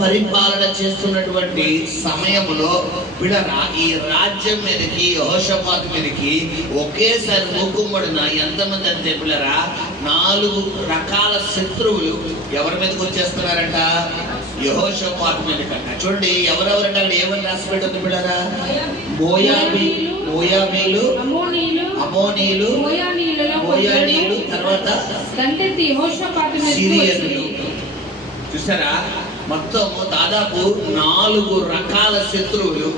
పరిపాలన చేస్తున్నటువంటి సమయంలో పిల్లరా ఈ రాజ్యం మీదకి యెహోషాపాతు మీదకి ఒకేసారి మూకుమ్మడిన ఎంతమంది అంటే పిల్లరా 4 రకాల శత్రువులు ఎవరి మీదకి వచ్చేస్తున్నారంట? యెహోషాపాతు మీదకంట. చూడండి ఎవరెవరంటే అక్కడ ఏమని రాసి పెట్టింది పిల్లరా? మోయాబీలు, అమోనీలు, తర్వాత సిరియన్లు. చూసారా, మొత్తం దాదాపు 4 రకాల శత్రువులు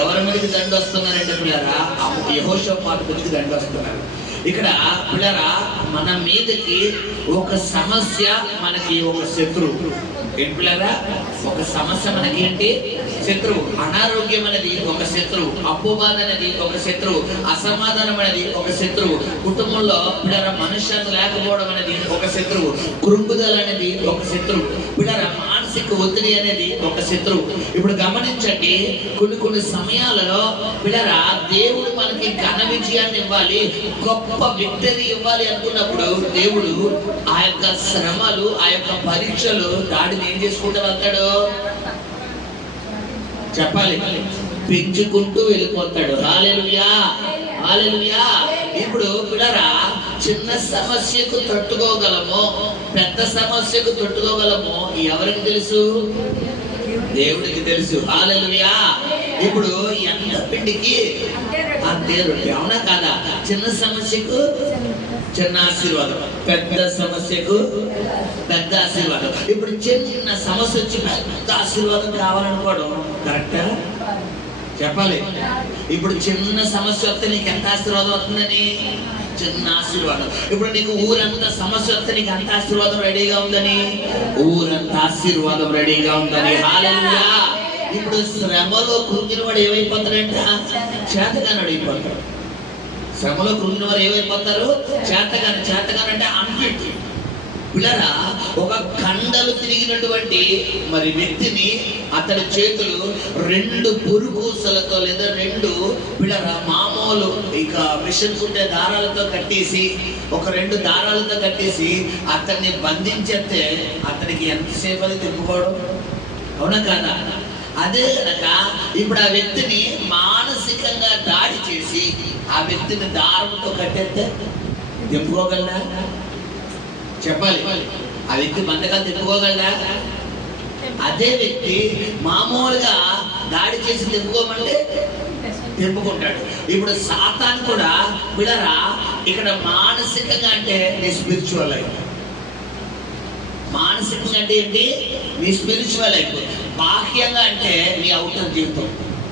ఎవరి మీదకి దండి వస్తున్నారంటే పిల్లరా? యెహోషాపాతు మీదకి దండి వస్తున్నారు. ఇక్కడ పిల్లరా మన మీదకి ఒక సమస్య, మనకి ఒక శత్రువు. ఏంటి పిల్లరా? ఒక సమస్య మనకి ఏంటి? శత్రువు. అనారోగ్యం అనేది ఒక శత్రువు, అప్పుబాధ అనేది ఒక శత్రువు, అసమాధానం అనేది ఒక శత్రువు, కుటుంబంలో పిల్లరా మనుష్యత లేకపోవడం అనేది ఒక శత్రువు, కృంగుదల అనేది ఒక శత్రువు, పిల్లరా మానసిక ఒత్తిడి అనేది ఒక శత్రువు. ఇప్పుడు గమనించండి, కొన్ని సమయాలలో పిల్లరా దేవుడు మనకి ఘన విజయాన్ని ఇవ్వాలి, గొప్ప విక్టరీ ఇవ్వాలి అనుకున్నప్పుడు దేవుడు ఆ యొక్క శ్రమలు, ఆ యొక్క పరీక్షలు దాడిని ఏం చేసుకుంటూ వెళ్తాడు? చెప్పాలి, పెంచుకుంటూ వెళ్ళిపోతాడు. హల్లెలూయా, హల్లెలూయా. ఇప్పుడు పిల్లరా చిన్న సమస్యకు తట్టుకోగలము, పెద్ద సమస్యకు తట్టుకోగలము ఎవరికి తెలుసు? దేవుడికి తెలుసు. హల్లెలూయా. ఇప్పుడు ఎంత పిండికి అంతే రొట్టె, అవునా కాదా? చిన్న సమస్యకు చిన్న ఆశీర్వాదం, పెద్ద సమస్యకు పెద్ద ఆశీర్వాదం. ఇప్పుడు చిన్న సమస్య వచ్చి పెద్ద ఆశీర్వాదం కావాలనుకోవడం కరెక్టా? చెప్పాలి. ఇప్పుడు చిన్న సమస్య వస్తే నీకు ఎంత ఆశీర్వాదం వస్తుందని? చిన్న ఆశీర్వాదం. ఇప్పుడు నీకు ఊరంతా సమస్య వస్తే నీకు ఎంత ఆశీర్వాదం రెడీగా ఉందని? ఊరంతా ఆశీర్వాదం రెడీగా ఉందని. హల్లెలూయా. ఇప్పుడు శ్రమలో కృంగిన వాడు ఏమైపోతాడంట? చేతగాని అయిపోతాడు. శ్రమలో కృంగిన వారు ఏమైపోతారు? చేతగానంటే అన్ఫిట్. పిల్లరా ఒక కండలు తిరిగినటువంటి మరి వ్యక్తిని అతడి చేతులు 2 పురుగూసలతో లేదా 2 పిల్లరా మామూలు ఇక మిషన్ కుట్టే దారాలతో కట్టేసి, ఒక 2 దారాలతో కట్టేసి అతన్ని బంధించేస్తే అతనికి ఎంతసేపు అది తిప్పుకోవడం, అవునా కాదా? అదే కనుక ఇప్పుడు ఆ వ్యక్తిని మానసికంగా దాడి చేసి ఆ వ్యక్తిని దారంతో కట్టేస్తే తిప్పుకోగలరా? చెప్పాలి. ఆ వ్యక్తి బంధకాలు తిప్పుకోగలరా? అదే వ్యక్తి మామూలుగా దాడి చేసి తిప్పుకోమంటే తిప్పుకుంటాడు. ఇప్పుడు సాతాను కూడా పిల్లరా ఇక్కడ మానసికంగా అంటే నీ స్పిరిచువల్ లైఫ్, మానసికంగా అంటే ఏంటి? నీ స్పిరిచువల్ లైఫ్. బాహ్యంగా అంటే నీ అవుటర్ జీవితం,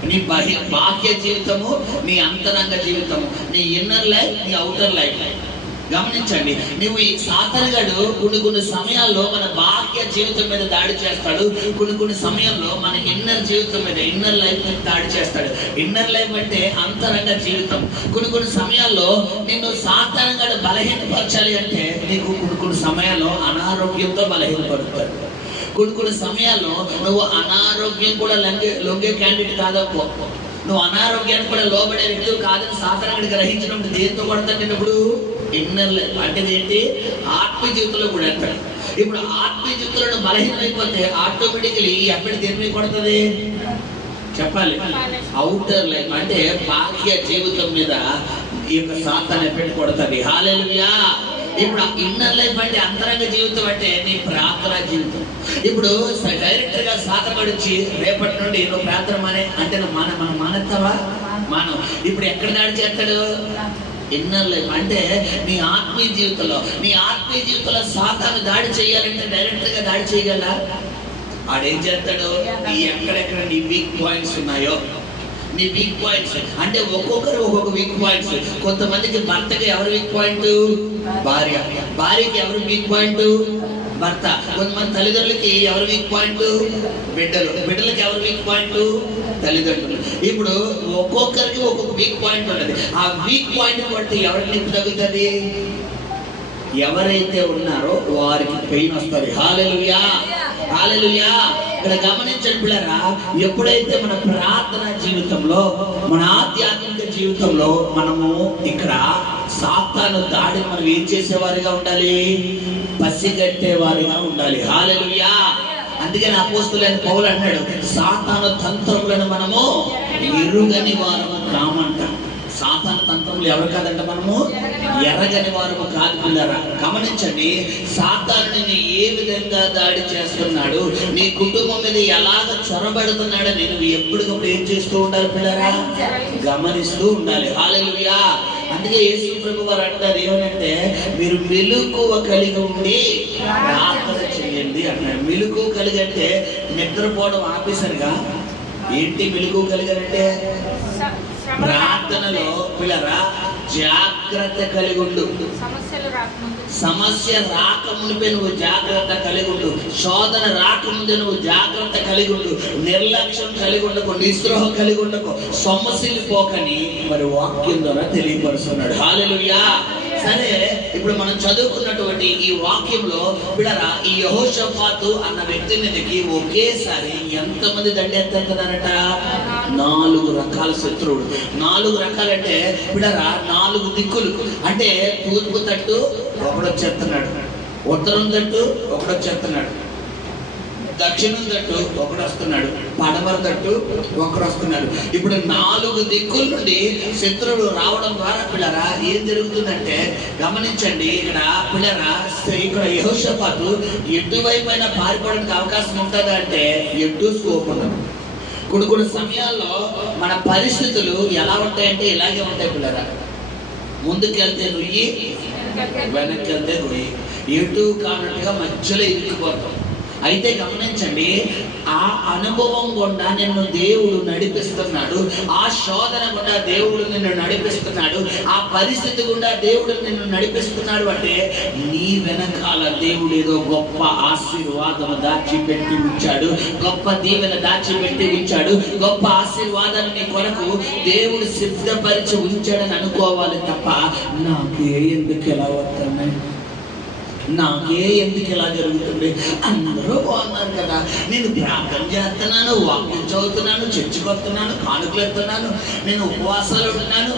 నీ బాహ్య జీవితము, నీ అంతరంగ జీవితము, నీ ఇన్నర్ లైఫ్, నీ అవుటర్ లైఫ్. గమనించండి, నువ్వు ఈ సాతానుగాడు కొన్ని సమయాల్లో మన బాహ్య జీవితం మీద దాడి చేస్తాడు, కొన్ని సమయాల్లో మన ఇన్నర్ జీవితం మీద, ఇన్నర్ లైఫ్ మీద దాడి చేస్తాడు. ఇన్నర్ లైఫ్ అంటే అంతరంగ జీవితం. కొన్ని సమయాల్లో నిన్ను సాతానుగాడు బలహీనపరచాలి అంటే నీకు కొన్ని సమయాల్లో అనారోగ్యంతో బలహీనపడతాడు. కొన్ని సమయాల్లో నువ్వు అనారోగ్యం కూడా లొంగే క్యాండిడేట్ కాదప్పో, నువ్వు అనారోగ్యానికి కూడా లోబడే వ్యక్తులు కాదని సాతానుగాడు గ్రహించినప్పుడు దేంతో కొడతాడు? ఇప్పుడు ఇన్నర్ లైఫ్ అంటే ఏంటి? ఆత్మీయ జీవితంలో కూడా అంటాడు. ఇప్పుడు ఆత్మీయ జీవితంలో బలహీనమైపోతే ఆటోమేటికలీ ఎప్పటి దేని మీద కొడుతుంది? చెప్పాలి. అవుటర్ లైఫ్ అంటే బాహ్య జీవితం మీద ఈ యొక్క సాతాను ఎప్పటి కొడుతుంది. హల్లెలూయా. ఇప్పుడు ఇన్నర్ లైఫ్ అంటే అంతరంగ జీవితం అంటే నీ ప్రార్థన జీవితం. ఇప్పుడు డైరెక్టర్ గా సాతాను వచ్చి రేపటి నుండి నువ్వు ప్రార్థన మానే అంటే మనం మానేస్తావా? మనం ఇప్పుడు ఎక్కడ దాడి చేస్తాడు? ఇన్నర్ లైఫ్ అంటే నీ ఆత్మీయ జీవితంలో సాతాను దాడి చేయాలంటే డైరెక్ట్ గా దాడి చేయగల ఆడేం చేస్తాడు? నీ ఎక్కడెక్కడ నీ వీక్ పాయింట్స్ ఉన్నాయో, నీ వీక్ పాయింట్స్ అంటే ఒక్కొక్కరు ఒక్కొక్క వీక్ పాయింట్స్. కొంతమందికి భర్తకి ఎవరు వీక్ పాయింట్? భార్యకి ఎవరు వీక్ పాయింట్? భర్త. కొంతమంది తల్లిదండ్రులకి ఎవరు వీక్ పాయింట్? బిడ్డలకి ఎవరు వీక్ పాయింట్? తల్లిదండ్రులు. ఇప్పుడు ఒక్కొక్కరికి ఒక్కొక్క వీక్ పాయింట్ ఉన్నది. ఆ వీక్ పాయింట్ బట్టి ఎవరికి నిప్పు తగ్గుతుంది? ఎవరైతే ఉన్నారో వారికి పెయిన్ వస్తుంది. హల్లెలూయా, హల్లెలూయా. ఇక్కడ గమనించండి పిల్లరా, ఎప్పుడైతే మన ప్రార్థన జీవితంలో, మన ఆధ్యాత్మిక జీవితంలో మనము ఇక్కడ సాతాను దాడిని మనం ఏం చేసేవారిగా ఉండాలి? పసిగట్టేవారిగా ఉండాలి. హల్లెలూయా. అందుకని అపోస్తులైన పౌలు అన్నాడు, సాతాను తంత్రములను మనము ఎరుగని వారము కామంట. సాతాను తంత్రములు ఎవరు కాదంట, మనము ఎరగని వారము కాదు పిల్లరా. గమనించండి, సాతానుని ఏ విధంగా దాడి చేస్తున్నాడు, నీ కుటుంబం మీద ఎలాగ చొరబడుతున్నాడని నువ్వు ఎప్పటికప్పుడు ఏం చేస్తూ ఉండాలి పిల్లరా? గమనిస్తూ ఉండాలి. హల్లెలూయా. అందుకే యేసు ప్రభు వారు అంటారు ఏమనంటే, మీరు మెలకువ కలిగి ఉండి ప్రార్థన చేయండి అన్నాడు. మెలకువ కలిగి అంటే నిద్రపోవడం ఆపేసరిగా. ఏంటి మెలకువ కలిగారంటే? ప్రార్థనలో పిల్లరా జాగ్రత్త కలిగి ఉండు. సమస్య రాకముందే నువ్వు జాగ్రత్త కలిగి ఉండు. శోధన రాకముందే నువ్వు జాగ్రత్త కలిగి ఉండు. నిర్లక్ష్యం కలిగి ఉండకు, నిస్పృహ కలిగి ఉండకు, సొమ్మసిల్లి పోకని మరి వాక్యం ద్వారా తెలియపరుస్తున్నాడు. హల్లెలూయా. సరే, ఇప్పుడు మనం చదువుకున్నటువంటి ఈ వాక్యంలో బిడరా, ఈ యెహోషాపాతు అన్న వ్యక్తి మీదకి ఒకేసారి ఎంతమంది దండెత్తున్నారట? 4 రకాల శత్రువులు. 4 రకాలంటే బిడరా 4 దిక్కులు. అంటే తూర్పు తట్టు ఒకడొచ్చేస్తున్నాడు, ఉత్తరం తట్టు ఒకడొచ్చేస్తున్నాడు, దక్షిణం తట్టు ఒకడు వస్తున్నాడు, పడమర తట్టు ఒకడు వస్తున్నాడు. ఇప్పుడు 4 దిక్కుల నుండి శత్రువులు రావడం ద్వారా పిల్లరా ఏం జరుగుతుందంటే గమనించండి. ఇక్కడ పిల్లరా, ఇక్కడ యెహోషాపాతు ఎటువైపైనా పారిపోవడానికి అవకాశం ఉంటుందా అంటే ఎటు స్కోప్ ఉండదు. కొన్ని సమయాల్లో మన పరిస్థితులు ఎలా ఉంటాయంటే ఇలాగే ఉంటాయి పిల్లరా. ముందుకెళ్తే నుయ్యి, వెనక్కి వెళ్తే నుయ్యి, ఎటు కానట్టుగా మధ్యలో ఇరుక్కుపోతాం. అయితే గమనించండి, ఆ అనుభవం గుండా నిన్ను దేవుడు నడిపిస్తున్నాడు, ఆ శోధన గుండా దేవుడు నిన్ను నడిపిస్తున్నాడు, ఆ పరిస్థితి గుండా దేవుడు నిన్ను నడిపిస్తున్నాడు అంటే నీ వెనకాల దేవుడు ఏదో గొప్ప ఆశీర్వాదం దాచిపెట్టి ఉంచాడు, గొప్ప దీవెన దాచిపెట్టి ఉంచాడు, గొప్ప ఆశీర్వాదాన్ని నీ కొరకు దేవుడు సిద్ధపరిచి ఉంచాడని అనుకోవాలి తప్ప నాకే ఎందుకు ఎలా వస్తున్నాయి, నాకే ఎందుకు ఇలా జరుగుతుంది, అందరూ బాగున్నారు కదా, నేను ప్రార్థన చేస్తున్నాను, వాక్యం చదువుతున్నాను, చర్చికి వస్తున్నాను, కానుకలు ఎత్తున్నాను, నేను ఉపవాసాలు ఉంటున్నాను,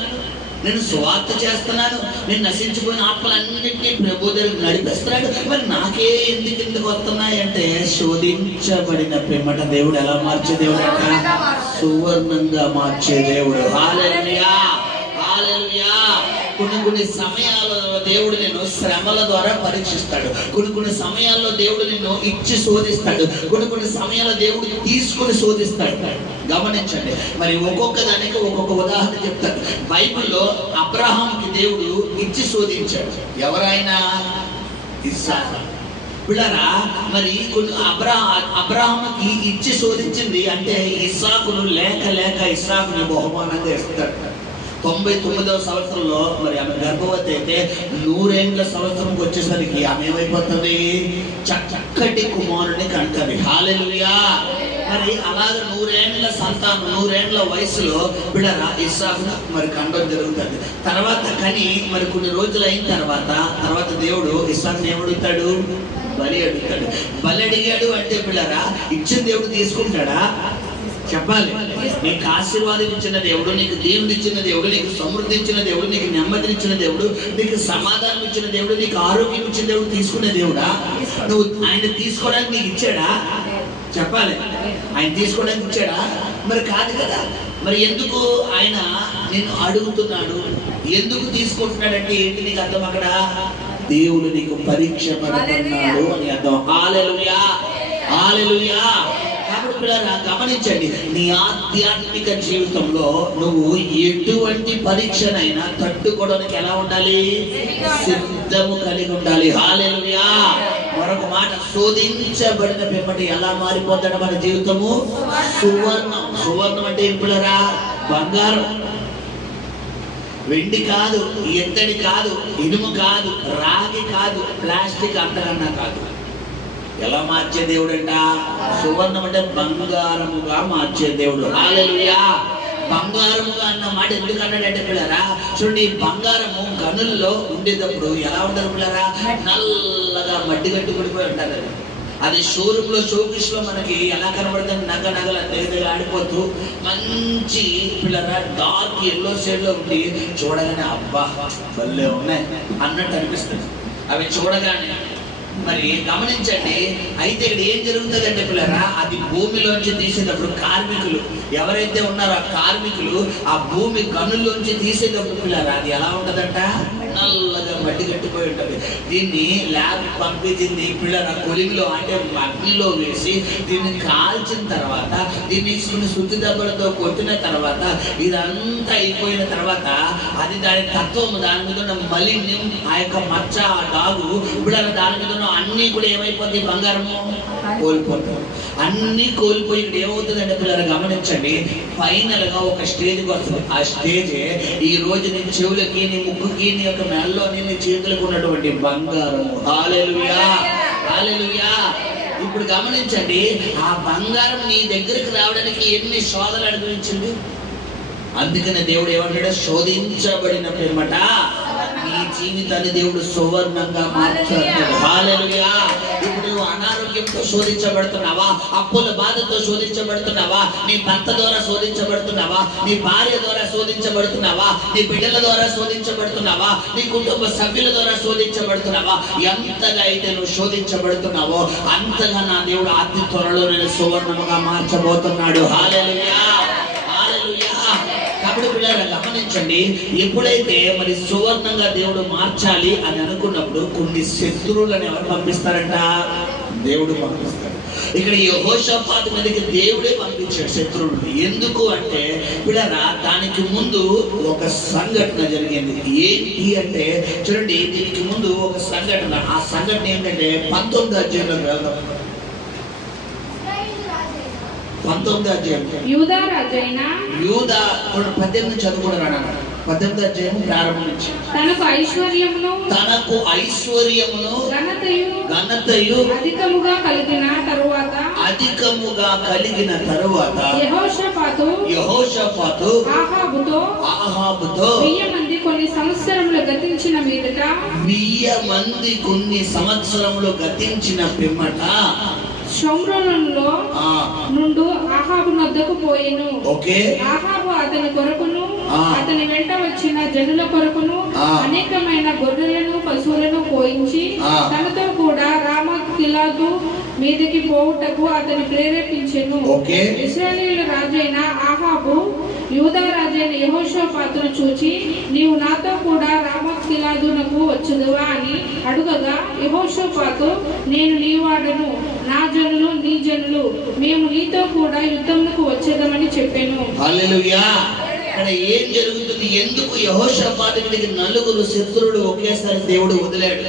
నేను సువార్త చేస్తున్నాను, నేను నశించిపోయిన ఆత్మలన్నింటినీ ప్రభు దగ్గరికి నడిపిస్తున్నాడు, మరి నాకే ఎందుకు వస్తున్నాయి అంటే శోధించబడిన పిమ్మట దేవుడు ఎలా మార్చే దేవుడు అంట? సువర్ణంగా మార్చే దేవుడు. హల్లెలూయా, హల్లెలూయా. కొన్ని సమయాల్లో దేవుడు నిన్ను శ్రమల ద్వారా పరీక్షిస్తాడు, కొన్ని సమయాల్లో దేవుడు నిన్ను ఇచ్చి శోధిస్తాడు, కొన్ని సమయాల్లో దేవుడు తీసుకుని శోధిస్తాడు. గమనించండి, మరి ఒక్కొక్క దానికి ఒక్కొక్క ఉదాహరణ చెప్తాడు. బైబిల్లో అబ్రహాంకి దేవుడు ఇచ్చి శోధించాడు. ఎవరైనా? ఇస్సాకు. పిల్లరా, మరి కొన్ని అబ్రహాముకి ఇచ్చి శోధించింది అంటే ఇస్సాకును లేక ఇస్సాకుని బహుమానంగా ఇస్తాడు. 99వ సంవత్సరంలో మరి ఆమె గర్భవతి అయితే 100 ఏళ్ళ సంవత్సరంకి వచ్చేసరికి ఆమె ఏమైపోతుంది? చక్కటి కుమారుని కంటది. హల్లెలూయా. మరి అలాగే 100 ఏళ్ళ సంతానం, 100 ఏళ్ళ వయసులో బిడ్డరా ఇస్సాకును మరి కండం జరుగుతుంది. తర్వాత కానీ మరి కొన్ని రోజులు అయిన తర్వాత దేవుడు ఇస్సాకుని ఏమడుగుతాడు? బలి అడుగుతాడు. బలి అడిగాడు అంటే బిడ్డరా ఇచ్చిన దేవుడు తీసుకుంటాడా? చెప్పాలి. నీకు ఆశీర్వాదం ఇచ్చిన దేవుడు, నీకు దేవుడు ఇచ్చిన దేవుడు, నీకు సమృద్ధి ఇచ్చిన దేవుడు, నీకు నెమ్మదిని ఇచ్చిన దేవుడు, నీకు సమాధానం ఇచ్చిన దేవుడు, నీకు ఆరోగ్యం ఇచ్చిన దేవుడు తీసుకునే దేవుడా? నువ్వు ఆయన తీసుకోవడానికి నీకు ఇచ్చాడా? చెప్పాలి. ఆయన తీసుకోవడానికి ఇచ్చాడా? మరి కాదు కదా. మరి ఎందుకు ఆయన నిన్ను అడుగుతున్నాడు, ఎందుకు తీసుకుంటున్నాడంటే ఏంటి నీకు అర్థం? అక్కడ దేవుడు నీకు పరీక్ష పడుతున్నాడు అని అర్థం. హల్లెలూయా, హల్లెలూయా. కాబట్టి పిల్లరా గమనించండి, నీ ఆధ్యాత్మిక జీవితంలో నువ్వు ఎటువంటి పరీక్షనైనా తట్టుకోవడానికి ఎలా ఉండాలి? సిద్ధము కలిగి ఉండాలి. హల్లెలూయా. మరొక మాట, శోధించబడిన పిమ్మటి ఎలా మారిపోతాడు మన జీవితము? సువర్ణం. సువర్ణం అంటే ఏం పిల్లరా? బంగారం. వెండి కాదు, ఎత్తడి కాదు, ఇనుము కాదు, రాగి కాదు, ప్లాస్టిక్ అంతకన్నా కాదు. ఎలా మార్చే దేవుడు అంట? సువర్ణం అంటే బంగారముగా మార్చే దేవుడు. హల్లెలూయా. బంగారముగా అన్న మాట ఎందుకు అన్నాడంటే పిల్లరా, చూడండి, బంగారము గనుల్లో ఉండేటప్పుడు ఎలా ఉంటారు పిల్లరా? నల్లగా మట్టి గట్టి పడిపోయి ఉంటారు. అది షోరూమ్ లో షోకేస్ లో మనకి ఎలా కనబడుతుంది? నగలు దగ్గర ఆడిపోతూ మంచి పిల్లరా డార్క్ ఎల్లో షేడ్ లో ఉండి చూడగానే అబ్బా భలే ఉన్నాయి అన్నట్టు అనిపిస్తుంది. అవి చూడగానే మరి గమనించండి. అయితే ఇక్కడ ఏం జరుగుతుందంటే పిల్లరా, అది భూమిలోంచి తీసేటప్పుడు కార్మికులు ఎవరైతే ఉన్నారో ఆ కార్మికులు ఆ భూమి గనుల్లోంచి తీసేటప్పుడు పిల్లరా అది ఎలా ఉంటదంట, నల్లగా మట్టి కట్టిపోయి ఉంటుంది. దీన్ని ల్యాబ్ పంపించింది పిల్లరా కొలిమిలో అంటే అగ్నిలో వేసి దీన్ని కాల్చిన తర్వాత దీన్ని తీసుకుని శుద్ధి దెబ్బలతో కొట్టిన తర్వాత ఇదంతా అయిపోయిన తర్వాత అది దాని తత్వము, దాని మీద ఉన్న మలిన్యం, ఆ యొక్క మచ్చ, ఆ డాగు పిల్లల దాని మీద ఉన్న అన్నీ కూడా ఏమైపోతుంది, బంగారము కోల్పోతారు. అన్నీ కోల్పోయి ఇక్కడ ఏమవుతుందంటే పిల్లలు గమనించండి, ఫైనల్ గా ఒక స్టేజ్కి వస్తుంది. ఆ స్టేజ్ ఈ రోజు నీ చెవులకి, నీ ముక్కుకి, నీ యొక్క మెడలోని, నీ చేతులకు ఉన్నటువంటి బంగారము. హల్లెలూయా, హల్లెలూయా. ఇప్పుడు గమనించండి, ఆ బంగారం నీ దగ్గరికి రావడానికి ఎన్ని శోధనలు అనుభవించింది. అందుకనే దేవుడు ఏమంటాడు, శోధించబడిన పిమ్మట నీ జీవితాన్ని దేవుడు సువర్ణంగా మార్చాడు. హల్లెలూయా. ఇప్పుడు నువ్వు అనారోగ్యంతో శోధించబడుతున్నావా, అప్పుల బాధతో శోధించబడుతున్నావా, నీ భర్త ద్వారా శోధించబడుతున్నావా, నీ భార్య ద్వారా శోధించబడుతున్నావా, నీ బిడ్డల ద్వారా శోధించబడుతున్నావా, నీ కుటుంబ సభ్యుల ద్వారా శోధించబడుతున్నావా, ఎంతగా అయితే నువ్వు శోధించబడుతున్నావో అంతగా నా దేవుడు అతి త్వరలో నేను సువర్ణముగా మార్చబోతున్నాడు. హల్లెలూయా, హల్లెలూయా. కాబట్టి పిల్లలు గమనించండి, ఎప్పుడైతే మరి సువర్ణంగా దేవుడు మార్చాలి అని అనుకున్నప్పుడు కొన్ని శత్రువులను ఎవరు పంపిస్తారంట, దేవుడు పంపిస్తాడు. ఇక్కడ యెహోషాపాతు మీదకి దేవుడే పంపించాడు శత్రువులు. ఎందుకు అంటే పిల్లరా దానికి ముందు ఒక సంఘటన జరిగింది. ఏంటి అంటే చూడండి, దీనికి ముందు ఒక సంఘటన. ఆ సంఘటన ఏంటంటే 19వ అధ్యాయంలోకి వెళ్దాం. 19వ అధ్యాయం. యూదా రాజైన యూదా 18 చదువుకున్నాడు. 18వ అధ్యాయం ప్రారంభం నుంచి. తనకు ఐశ్వర్యమును ఘనతయు అధికముగా కలిగిన తరువాత యెహోషాపాతు ఆహాబుతో 1000 మంది కొన్ని సంవత్సరములు గతించిన పిమ్మట షోమ్రోనులో నుండి ఆహాబు వద్దకు పోయెను. ఆహాబు అతని కొరకును అతని వెంట వచ్చిన జనుల కొరకును అనేకమైన గొర్రెలను పశువులను పోయించి తనతో కూడా రామోత్గిలాదు మీదకి పోవుటకు అతని ప్రేరేపించెను. ఇశ్రాయేలు రాజైన ఆహాబు యూదా రాజైన యెహోషాపాతును చూచి, నీవు నాతో కూడా రామోత్గిలాదునకు వచ్చుదువా అని అడుగగా, యెహోషాపాతు, నేను నీ వాడను, నా జనులు నీ జనులు, మేము నీతో కూడా యుద్ధమునకు వచ్చేదమని చెప్పాను. హల్లెలూయా. ఇక్కడ ఏం జరుగుతుంది, ఎందుకు యెహోషాపాతు మీదకి 4 శత్రువులు ఒకేసారి దేవుడు వదిలాడు?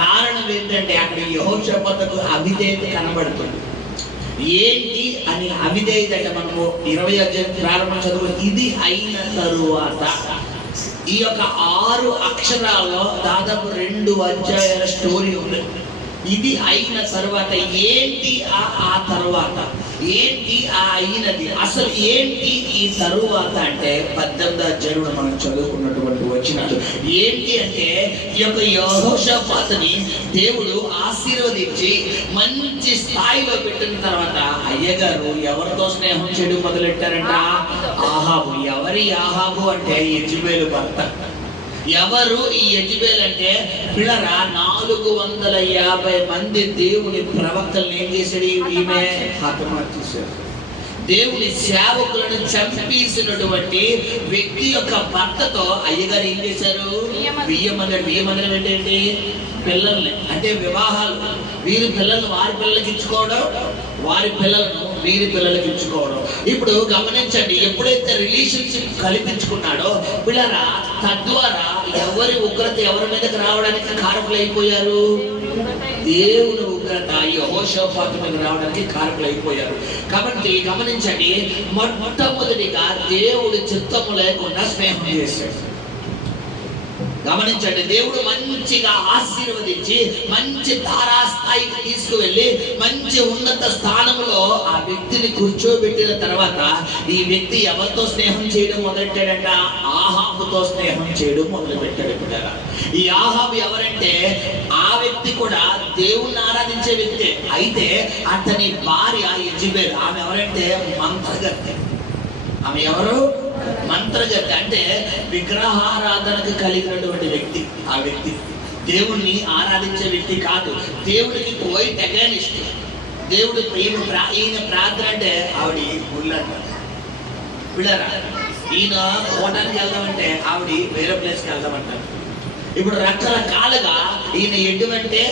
కారణం ఏంటంటే అక్కడ యెహోషాపాతుకు అవిధేయత కనబడుతుంది. ఏంటి అని అవిధేయత అంటే మనము 20వ అధ్యాయం ప్రారంభం చదువు. ఇది అయిన తరువాత ఈ యొక్క 6 అక్షరాల్లో దాదాపు 2 అధ్యాయాల స్టోరీ ఉంది. ఇది అయిన తర్వాత ఏంటి ఆ తరువాత ఏంటి ఆ అయినది, అసలు ఏంటి ఈ తరువాత అంటే 18వ అధ్యాయంలో మనం చదువుకున్నటువంటి వచనాలు ఏంటి అంటే ఈ యొక్క యెహోషాపాతుని దేవుడు ఆశీర్వదించి మంచి స్థాయిలో పెట్టిన తర్వాత అయ్యగారు ఎవరితో స్నేహం చేయడం మొదలెట్టారంట, ఆహాబు. ఎవరి ఆహాబు అంటే యెజెబెలు భర్త. ఎవరు ఈ యెజెబెల్ అంటే పిల్లరా 450 మంది దేవుని ప్రవక్తలను ఏం చేశాడు, ఈమె హతమార్చేశాడు. దేవుని సేవకులను చంపేసినటువంటి వ్యక్తి యొక్క భర్తతో అయ్యగారు ఏం చేశారు, బియ్యమందరం ఏంటండి, పిల్లల్ని అంటే వివాహాలు, వీరి పిల్లలను వారి పిల్లలకి ఇచ్చుకోవడం, వారి పిల్లలను వీరి పిల్లలకి ఇచ్చుకోవడం. ఇప్పుడు గమనించండి, ఎప్పుడైతే రిలేషన్షిప్ కల్పించుకున్నాడో పిల్లరా తద్వారా ఎవరి ఉగ్రత ఎవరి మీదకి రావడానికి కారకులైపోయారు, దేవుని ఉగ్రత యెహోషాపాతు మీద రావడానికి కారకులైపోయారు. కాబట్టి గమనించండి, మొట్టమొదటిగా దేవుడి చిత్తము లేకుండా స్నేహం చేశాడు. గమనించండి, దేవుడు మంచిగా ఆశీర్వదించి మంచి తారాస్థాయికి తీసుకువెళ్ళి మంచి ఉన్నత స్థానంలో ఆ వ్యక్తిని కూర్చోబెట్టిన తర్వాత ఈ వ్యక్తి ఎవరితో స్నేహం చేయడం మొదలెట్టాడంట, ఆహాబుతో స్నేహం చేయడం మొదలుపెట్టాడు. కూడా ఈ ఆహాబు ఎవరంటే ఆ వ్యక్తి కూడా దేవుణ్ణి ఆరాధించే వ్యక్తి. అయితే అతని భార్య యెజెబెల్, ఆమె ఎవరంటే మంత్రగత్తె. ఆమె ఎవరు, మంత్రగత్తె. అంటే విగ్రహారాధనకు కలిగినటువంటి వ్యక్తి. ఆ వ్యక్తి దేవుణ్ణి ఆరాధించే వ్యక్తి కాదు. దేవుడికి క్వైట్ అగైనిస్ట్. దేవుడు ఈయన ప్రార్థన అంటే ఆవిడ గుళ్ళంట పిల్లరా, ఈయన కోటానికి వెళ్దామంటే ఆవిడ వేరే ప్లేస్కి వెళ్దామంటారు. ఇప్పుడు రకరకాలుగా ఈయన ఎడ్డు అంటే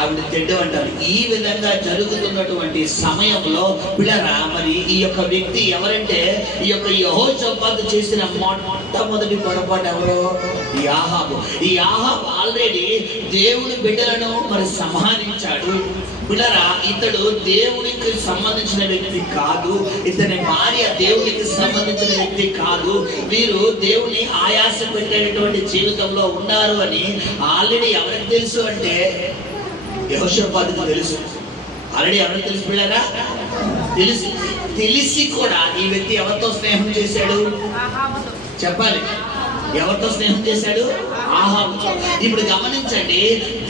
ఆవిడ తెడ్డు అంటారు. ఈ విధంగా జరుగుతున్నటువంటి సమయంలో పిల్లరా, మరి ఈ యొక్క వ్యక్తి ఎవరంటే ఈ యొక్క యెహోషాపాతు చేసిన మొట్టమొదటి పొరపాటు ఎవరు? ఈ ఆహాబు. ఈ ఆహాబు ఆల్రెడీ దేవుడి బిడ్డలను మరి సంహరించాడు. పిల్లరా, ఇతడు దేవుడికి సంబంధించిన వ్యక్తి కాదు. ఇతని భార్య దేవుడికి సంబంధించిన వ్యక్తి కాదు. వీరు దేవుని ఆయాస పెట్టేటువంటి జీవితంలో ఉన్నారు అని ఆల్రెడీ ఎవరికి తెలుసు అంటే యెహోషాపాతుకు తెలుసు. ఆల్రెడీ ఎవరికి తెలుసు పిల్లరా? తెలిసి కూడా ఈ వ్యక్తి ఎవరితో స్నేహం చేశాడు చెప్పాలి. ఎవరితో స్నేహం చేశాడు? ఆహాబుతో. ఇప్పుడు గమనించండి,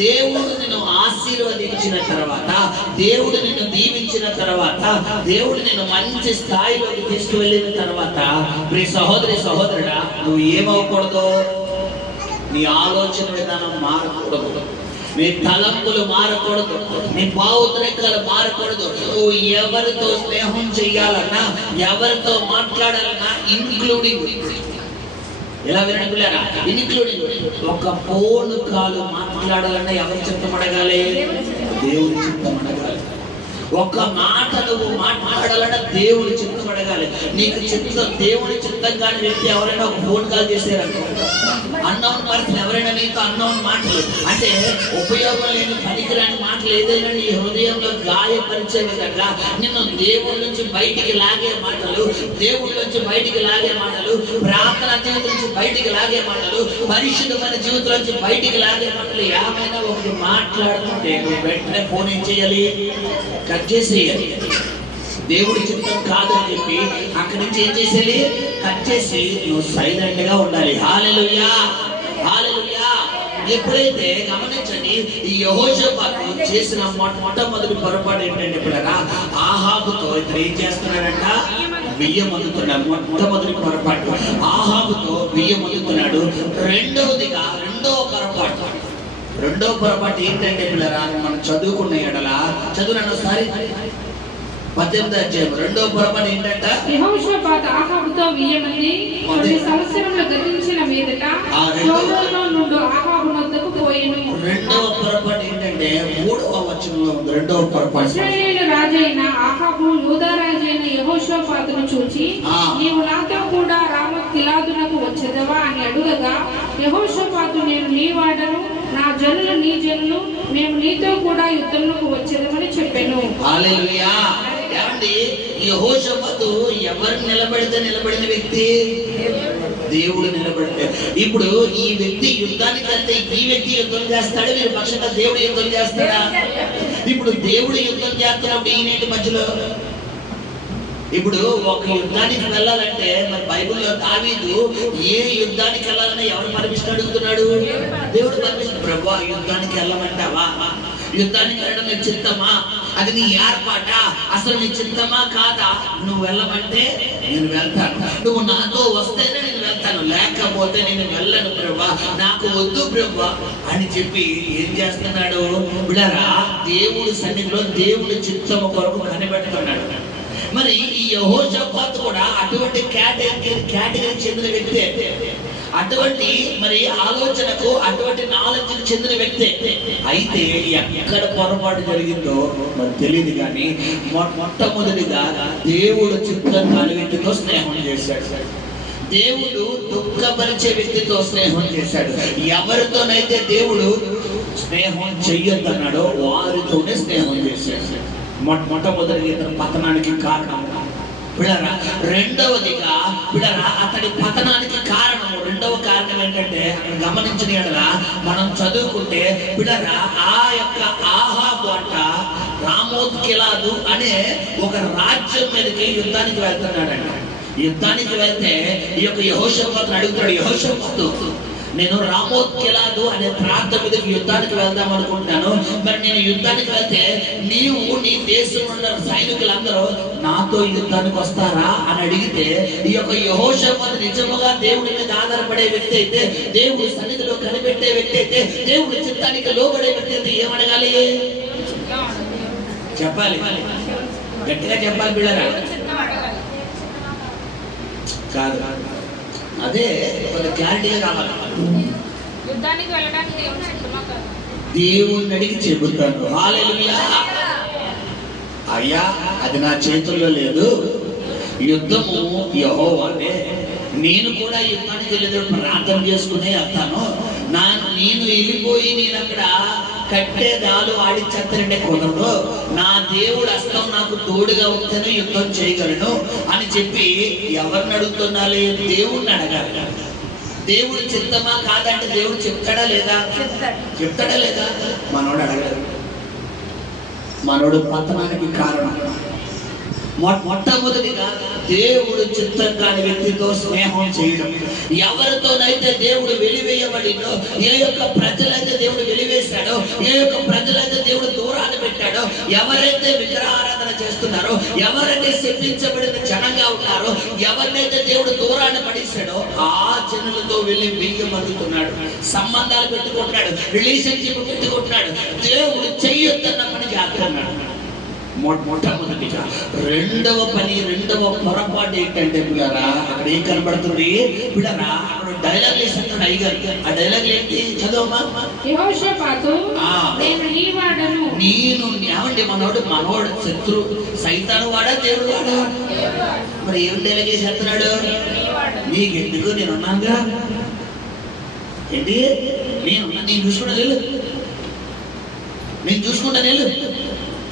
దేవుడు నిన్ను ఆశీర్వదించిన తర్వాత, దేవుడు నిన్ను దీవించిన తర్వాత, దేవుడు నిన్ను మంచి స్థాయిలోకి తీసుకువెళ్ళిన తర్వాత, ప్రియ సహోదరి సహోదరుడా, నువ్వు ఏమవకూడదు? నీ ఆలోచన విధానం మారకూడదు, నీ తలంపులు మారకూడదు, నీ భావోద్రేకాలు మారకూడదు. నువ్వు ఎవరితో స్నేహం చేయాలన్నా, ఎవరితో మాట్లాడాలన్నా, ఇంక్లూడింగ్ ఎలా వినట్లేరా? ఇంక్లూడింగ్ ఒక ఫోన్ కాల్ మాట్లాడాలన్నా ఎవరి చిత్తం అడగాలి? దేవుడి చిత్తం అడగాలి. ఒక మాట నువ్వు మాట్లాడాలన్నా దేవుడి చిత్తం అడగాలి. నీకు చిత్తం దేవుడి చిత్తం కాని వ్యక్తి ఎవరైనా ఒక ఫోన్ కాల్ చేశారనుకో, అన్నౌన్ పర్సన్ ఎవరైనా నీతో అన్నౌన్ మాటలు అంటే ఉపయోగం లేని పనికిరాని మాటలు ఏదైనా నీ హృదయంలో గాయపరిచే విధంగా నిన్ను దేవుడి నుంచి బయటికి లాగే మాటలు, దేవుడి నుంచి బయటికి లాగే మాటలు, ప్రార్థన జీవితం నుంచి బయటికి లాగే మాటలు, పరిశుద్ధమైన జీవితం నుంచి బయటికి లాగే మాటలు ఏమైనా ఒకటి మాట్లాడుతుంటే వెంటనే ఫోన్ ఏం చేయాలి? కట్ చేసేయాలి. దేవుడి చిత్తం కాదు అని చెప్పి అక్కడి నుంచి ఏం చేసేది? కట్ చేసి నువ్వు సైలెంట్ గా ఉండాలి. హల్లెలూయా, హల్లెలూయా. ఎప్పుడైతే గమనించండి, ఈ యెహోషాపాతు చేసిన మొట్టమొదటి పొరపాటు ఏంటంటే పిల్లరా, ఆహాబుతో ఇతను ఏం చేస్తున్నాడంట? బియ్యం అందుతున్నాడు. మొట్టమొదటి పొరపాటు ఆహాబుతో బియ్యం అందుతున్నాడు. రెండో పొరపాటు ఏంటంటే పిల్లరా, మనం చదువుకున్న ఎడల చదువునన్న ఒకసారి 18వ అధ్యాయం రెండో పొరపాటు ఏంటంట? యెహోషాపాతు ఆహాబుతో బియ్యమంది కొన్ని సంవత్సరములు గతించిన మీదట సోదరులో నుండి ఆహాబు వద్దకు పోయెను. రెండవ పొరపాటు ఏంటంటే 3వ వచనంలో ఉంది. రెండవ పొరపాటు, ఇశ్రాయేలు రాజైన ఆహాబు యూదా రాజైన యెహోషాపాతును చూచి, నీవు నాతో కూడా రామోత్ గిలాదునకు వచ్చేదవా అని అడుగగా, యెహోషాపాతు, నేను నీ వాడను, నా జనులు నీ జనులు, మేము నీతో కూడా యుద్ధములకు వచ్చేదమని చెప్పాను. హల్లెలూయా. ఏమండి, యెహోషాపాతు ఎవరు నిలబడిన వ్యక్తి? దేవుడు నిలబడితే. ఇప్పుడు ఈ వ్యక్తి యుద్ధానికి వెళ్తే ఈ వ్యక్తి యుద్ధం చేస్తాడు, వీరి పక్షంగా దేవుడు యుద్ధం చేస్తాడా? ఇప్పుడు దేవుడు యుద్ధం చేస్తున్నప్పుడు ఈయనేంటి మధ్యలో? ఇప్పుడు ఒక యుద్ధానికి వెళ్ళాలంటే మరి బైబిల్లో దావీదు ఏ యుద్ధానికి వెళ్ళాలని ఎవరు పర్మిషన్ అడుగుతున్నాడు? దేవుడు పర్మిషన్. ప్రభువా, యుద్ధానికి వెళ్ళమంటావా? యుద్ధానికి వెళ్ళడం నీ చిత్తమా? అది నీ ఏర్పాట? అసలు నీ చిత్తమా కాదా? నువ్వు వెళ్ళమంటే నేను వెళ్తాను, నువ్వు నాతో వస్తేనే నేను వెళ్తాను, లేకపోతే నేను వెళ్ళను ప్రభువా, నాకు వద్దు ప్రభువా అని చెప్పి ఏం చేస్తున్నాడు? బిడ్డలారా, దేవుడి సన్నిధిలో దేవుడి చిత్తము కొరకు కనిపెడుతున్నాడు. మరి ఈ యెహోషాపాతు కూడా అటువంటి కేటగిరీ చెందిన వ్యక్తే. అటువంటి మరి ఆలోచనకు, అటువంటి నాలెడ్జ్కి చెందిన వ్యక్తే. అయితే ఎక్కడ పొరపాటు జరిగిందో మరి తెలియదు, కానీ మొట్టమొదటిగా దేవుడు చిత్తం కాని వ్యక్తితో స్నేహం చేశాడు. దేవుడు దుఃఖపరిచే వ్యక్తితో స్నేహం చేశాడు. ఎవరితోనైతే దేవుడు స్నేహం చెయ్యొద్దన్నాడో వారితోనే స్నేహం చేశాడు. మొట్టమొదటి ఇతని పతనానికి కారణం పిల్లరా. రెండవదిగా పిల్లరా, అతడి పతనానికి కారణం, రెండవ కారణం ఏంటంటే అక్కడ గమనించిన ఎడల మనం చదువుకుంటే పిల్లరా, ఆ యొక్క ఆహాబు అంట రామోత్ గిలాదు అనే ఒక రాజ్యం మీదకి యుద్ధానికి వెళ్తున్నాడంట. యుద్ధానికి వెళ్తే ఈ యొక్క యెహోషాపాతును అడుగుతాడు, యెహోషాపాతు నేను రామోత్ గిలాదు అనే ప్రాంతం మీదకి యుద్ధానికి వెళ్దాం అనుకుంటాను. మరి నేను యుద్ధానికి వెళ్తే నీవు నీ దేశంలో ఉన్న సైనికులందరూ నాతో యుద్ధానికి వస్తారా అని అడిగితే, ఈ యొక్క యెహోషాపాతు నిజముగా దేవుడి మీద ఆధారపడే వ్యక్తి అయితే, దేవుడి సన్నిధిలో కనిపెట్టే వ్యక్తి అయితే, దేవుడి చిత్తానికి లోబడే వ్యక్తి అయితే ఏమడగాలి? చెప్పాలి, గట్టిగా చెప్పాలి బిళ్ళరా. కాదు, అదే కొంత క్లారిటీగా కావాలి. దేవుణ్ణి అడిగి చెబుతాను. హల్లెలూయా. అయ్యా అది నా చేతుల్లో లేదు, యుద్ధము యెహోవాదే. నేను కూడా యుద్ధానికి వెళ్ళేటప్పుడు ప్రార్థన చేసుకునే వెళ్తాను. నేను వెళ్ళిపోయి నేను అక్కడ కట్టేదాలు ఆడించేస్తానంటే కుదరదు. నా దేవుడు హస్తం నాకు తోడుగా ఉంటేనే యుద్ధం చేయగలను అని చెప్పి ఎవరిని అడుగుతున్నాలి? దేవుడిని అడగాలి. దేవుడు చిత్తమా కాదంటే దేవుడు చెప్తాడా లేదా? చెప్తాడా లేదా? మనోడు అడగాలి. మనోడు పతనానికి కారణం మొట్టమొదటిగా దేవుడు చిత్తం కాని వ్యక్తితో స్నేహం చేయడం. ఎవరితోనైతే దేవుడు వెలివేయబడిందో, ఏ యొక్క ప్రజలైతే దేవుడు వెలివేశాడో, ఏ యొక్క ప్రజలైతే దేవుడు దూరాన్ని పెట్టాడో, ఎవరైతే విగ్రహారాధన చేస్తున్నారో, ఎవరైతే శపించబడిన జనంగా ఉన్నారో, ఎవరినైతే దేవుడు దూరాన్ని పడేశాడో ఆ జనులతో వెళ్ళి బియ్యం అందుతున్నాడు, సంబంధాలు పెట్టుకుంటున్నాడు, రిలేషన్షిప్ పెట్టుకుంటున్నాడు. దేవుడు చెయ్యొద్దన్న పని చేస్తున్నాడు మొట్టమొదటిగా. రెండవ పొరపాటు ఏంటంటే పిల్లరా, అక్కడ ఏం కనబడుతుంది పిల్లరా? అక్కడ డైలాగ్ వేస్తున్నాడు అయ్యగారు. ఆ డైలాగ్ ఏంటి? చదవమ్మా. యెహోషాపాతు నేను ఏమండి మనోడు శత్రు సైతాను వాడా దేవుడు వాడా? మరి ఏం డైలాగ్ వేసేస్తున్నాడు? నీకెందుకు నేను ఉన్నాగా ఏంటి? నేను చూసుకుంటా వెళ్ళు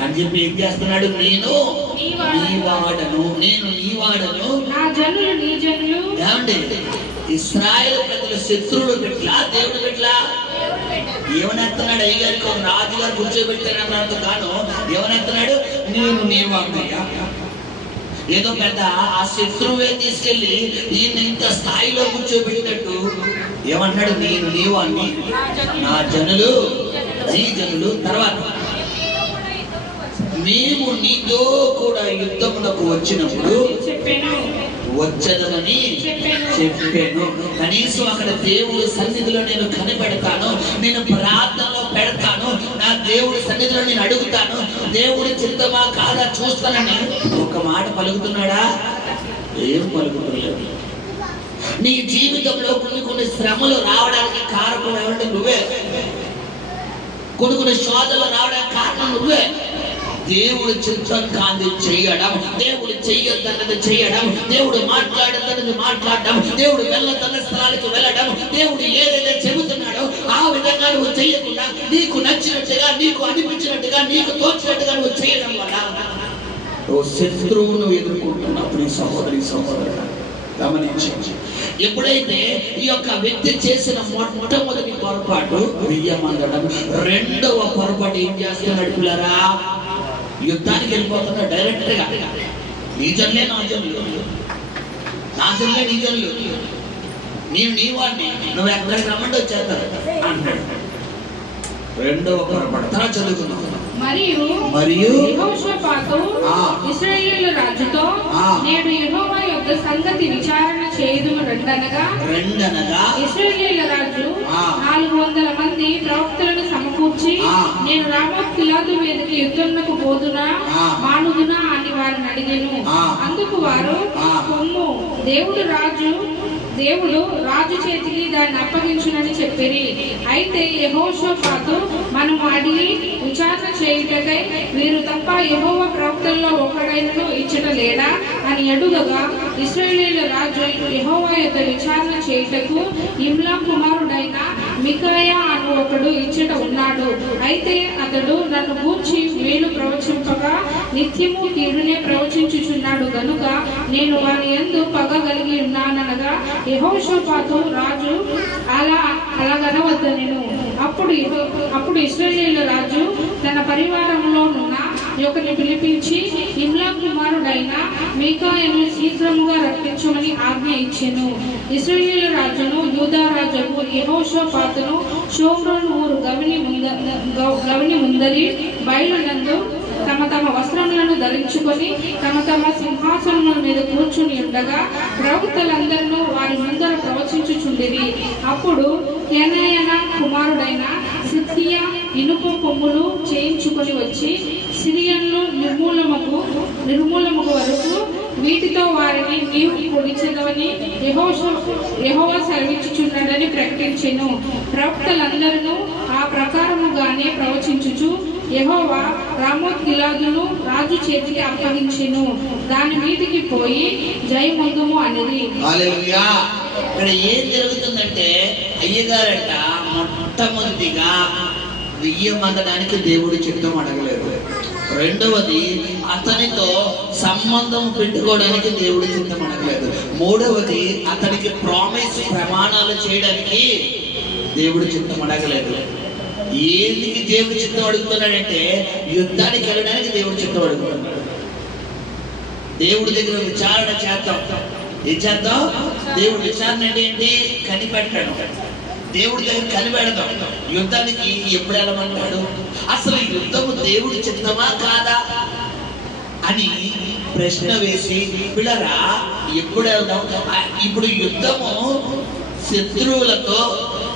అని చెప్పి ఏం చేస్తున్నాడు? నేను నీ వాడను. ఏమండి ఇశ్రాయేలు ప్రజలు శత్రువులు పెట్లా దేవుడు పెట్లా? ఏమనేస్తున్నాడు? అయ్యగారికి ఒక రాజుగారు కూర్చోబెట్టారన్నంత గాను ఏమనేస్తున్నాడు? నేను నీ వాడనయ్యా. ఏదో పెద్ద ఆ శత్రువే తీసుకెళ్లి ఈయన ఇంత స్థాయిలో కూర్చోబెట్టినట్టు ఏమంటాడు? నేను నీ వాడిని, నా జనులు నీ జనులు. తర్వాత మేము నీతో కూడా యుద్ధమునకు వచ్చినప్పుడు వచ్చదమని చెప్పాను. కనీసం అక్కడ దేవుడి సన్నిధిలో నేను కనిపెడతాను, నేను ప్రార్థనలో పెడతాను, నా దేవుడి సన్నిధిలో నేను అడుగుతాను, దేవుడి చిత్తమా కాదా చూస్తానని ఒక మాట పలుకుతున్నాడా? ఏం పలుకుతలేదు. నీ జీవితంలో కొన్ని శ్రమలు రావడానికి కారణం ఏమంటే నువ్వే. కొన్ని శోధనలు రావడానికి కారణం నువ్వే. దేవుడు చిత్తం కాదు చేయడం, దేవుడు చెయ్యొద్దన్నది చేయడం, దేవుడు మాట్లాడద్దన్నది మాట్లాడడం, దేవుడు వెళ్ళదన్న స్థలానికి వెళ్ళడం, దేవుడు ఏదైతే చెబుతున్నాడో ఆ విధంగా నువ్వు చేయకుండా నీకు నచ్చినట్టుగా, నీకు అనిపించినట్టుగా, నీకు తోచినట్టుగా నువ్వు చేయడం వల్ల ఓ శత్రువును ఎదుర్కొంటున్నప్పుడు ఈ సహోదరుడు గమనించి, ఎప్పుడైతే ఈ యొక్క వ్యక్తి చేసిన మొట్టమొదటి పొరపాటు బియ్యం అందడం, రెండవ పొరపాటు ఏం చేస్తున్నాడు పిల్లరా? యుద్ధానికి వెళ్ళిపోతున్నా డైరెక్ట్ గా. నీ జనులే నా జనులు, నా జనులే నీ జనులు, నేను నీ వాడిని, నువ్వు ఎక్కడికి రమ్మంటే వచ్చేస్తారు అంటాడు. రెండవ పొరపాటు. తర్వాత చదువుకున్నావు. మరియు యెహోషాపాతు ఇశ్రాయేలు రాజుతో నేను యెహోవా యొక్క సంగతి విచారణ చేయుదుము రెండనగా ఇశ్రాయేలు రాజు 400 మంది ప్రవక్తలను సమకూర్చి నేను రామోత్ గిలాదు మీదకి యుద్ధమునకు పోదునా మానుదునా అని వారిని అడిగాను. అందుకు వారు పొమ్ము, దేవుడు రాజు చేతికి దాన్ని అప్పగించునని చెప్పిరి. అయితే యెహోషాపాతు మనము అడిగి విచారణ చేయుటకై వీరు తప్ప యెహోవా ప్రవక్తల్లో ఒకడైనను ఇచ్చట లేడా అని అడుగగా, ఇశ్రాయేలు రాజు యెహోవా యొక్క విచారణ చేయుటకు ఇమ్లా కుమారుడైన మికాయా అను ఒకడు ఇచ్చట ఉన్నాడు. అయితే అతడు నన్ను గూర్చి మేలు ప్రవచింపగా నిత్యము కీడునే ప్రవచించుచున్నాడు గనుక నేను వారి యందు పగ కలిగి ఉన్నాననగా యెహోషాపాతు రాజు అలాగనవద్దనెను. అప్పుడు ఇశ్రాయేలు రాజు తన పరివారంలో నున్న ఒకరిని పిలిపించి ఇమ్లా కుమారుడైన కుమారుడైన మీకాయను శీఘ్రముగా రప్పించమని ఆజ్ఞ ఇచ్చెను. ఇశ్రాయేలు రాజును యూదా రాజుకు యెహోషాపాతును షోమ్రోను ఊరు గవిని ముందరి బయలునందు తమ తమ వస్త్రములను ధరించుకొని తమ తమ సింహాసనముల మీద కూర్చుని ఉండగా ప్రవక్తలందరూ వారి ముందర ప్రవచించుచుండిరి. అప్పుడు కెనయన కుమారుడైన సిద్కియా ఇనుప కొమ్ములు చేయించుకొని వచ్చి సిరియన్లు నిర్మూలముకు వరకు వీటితో వారిని నీవు పొడిచెదవని యెహోవా సెలవిచ్చుచున్నాడని ప్రకటించెను. ప్రవక్తలందరూ ఆ ప్రకారముగానే ప్రవచించుచు యెహోవా రామోత్ గిలాదును రాజు చేతికి అప్పగించెను. దాని మీదికి పోయి జయముందుము అనేది. హల్లెలూయా. ఇక్కడ ఏం జరుగుతుందంటే అయ్యగారట మొట్టమొదటిగా వెయ్యమనడానికి దేవుడి చిత్తం అడగలేదు. రెండవది అతనితో సంబంధం పెట్టుకోవడానికి దేవుడి చిత్తం అడగలేదు. మూడవది అతనికి ప్రమాణాలు చేయడానికి దేవుడి చిత్తం అడగలేదు. ఏదికి దేవుడి చిత్తం అడుగుతున్నాడంటే యుద్ధానికి వెళ్ళడానికి దేవుడి చిత్తం అడుగుతున్నాడు. దేవుడి దగ్గర విచారణ చేద్దాం. ఏం చేద్దాం? దేవుడి విచారణ అంటే ఏంటి? కనిపెట్టడం. దేవుడి దగ్గర కనిపెడదాం. యుద్ధానికి ఎప్పుడు వెళ్ళమంటాడు? అసలు యుద్ధము దేవుడి చిత్తమా కాదా అని ప్రశ్న వేసి పిల్లరా ఎప్పుడు వెళ్దాం? ఇప్పుడు యుద్ధము శత్రువులతో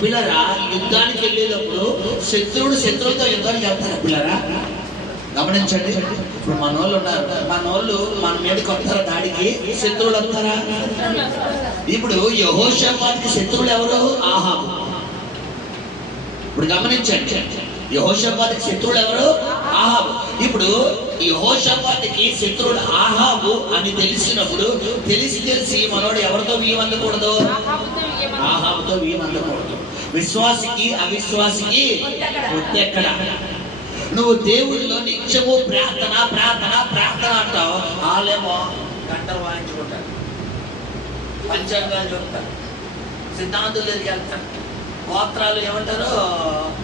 పిల్లరా యుద్ధానికి వెళ్ళేటప్పుడు శత్రువులతో యుద్ధానికి వెళ్తారా పిల్లరా? గమనించండి. ఇప్పుడు మనోళ్ళు ఉన్నారు, మనోళ్ళు మన మీదకి వస్తారా దాడికి? శత్రువులు వస్తారా? ఇప్పుడు యెహోషాపాతుకి శత్రువులు ఎవరు? ఆహాబు. ఇప్పుడు గమనించండి, యెహోషాపాతుకి శత్రువులు ఎవరు? ఆహాబు. ఇప్పుడు యెహోషాపాతుకి శత్రువులు ఆహాబు అని తెలిసినప్పుడు తెలిసి మనోడు ఎవరితో వీయమందకూడదు? ఆహాబుతో వీయమందకూడదు. విశ్వాసికి అవిశ్వాసికి ఎక్కడ? నువ్వు దేవుడిలో నిత్యము ప్రార్థన ప్రార్థన ప్రార్థన అంటావు, వాళ్ళేమో గంటలు వాయించుకుంటారు, పంచాంగాలు చూస్తారు, సిద్ధాంతులు దగ్గరికి వెళ్తారు, గోత్రాలు ఏమంటారు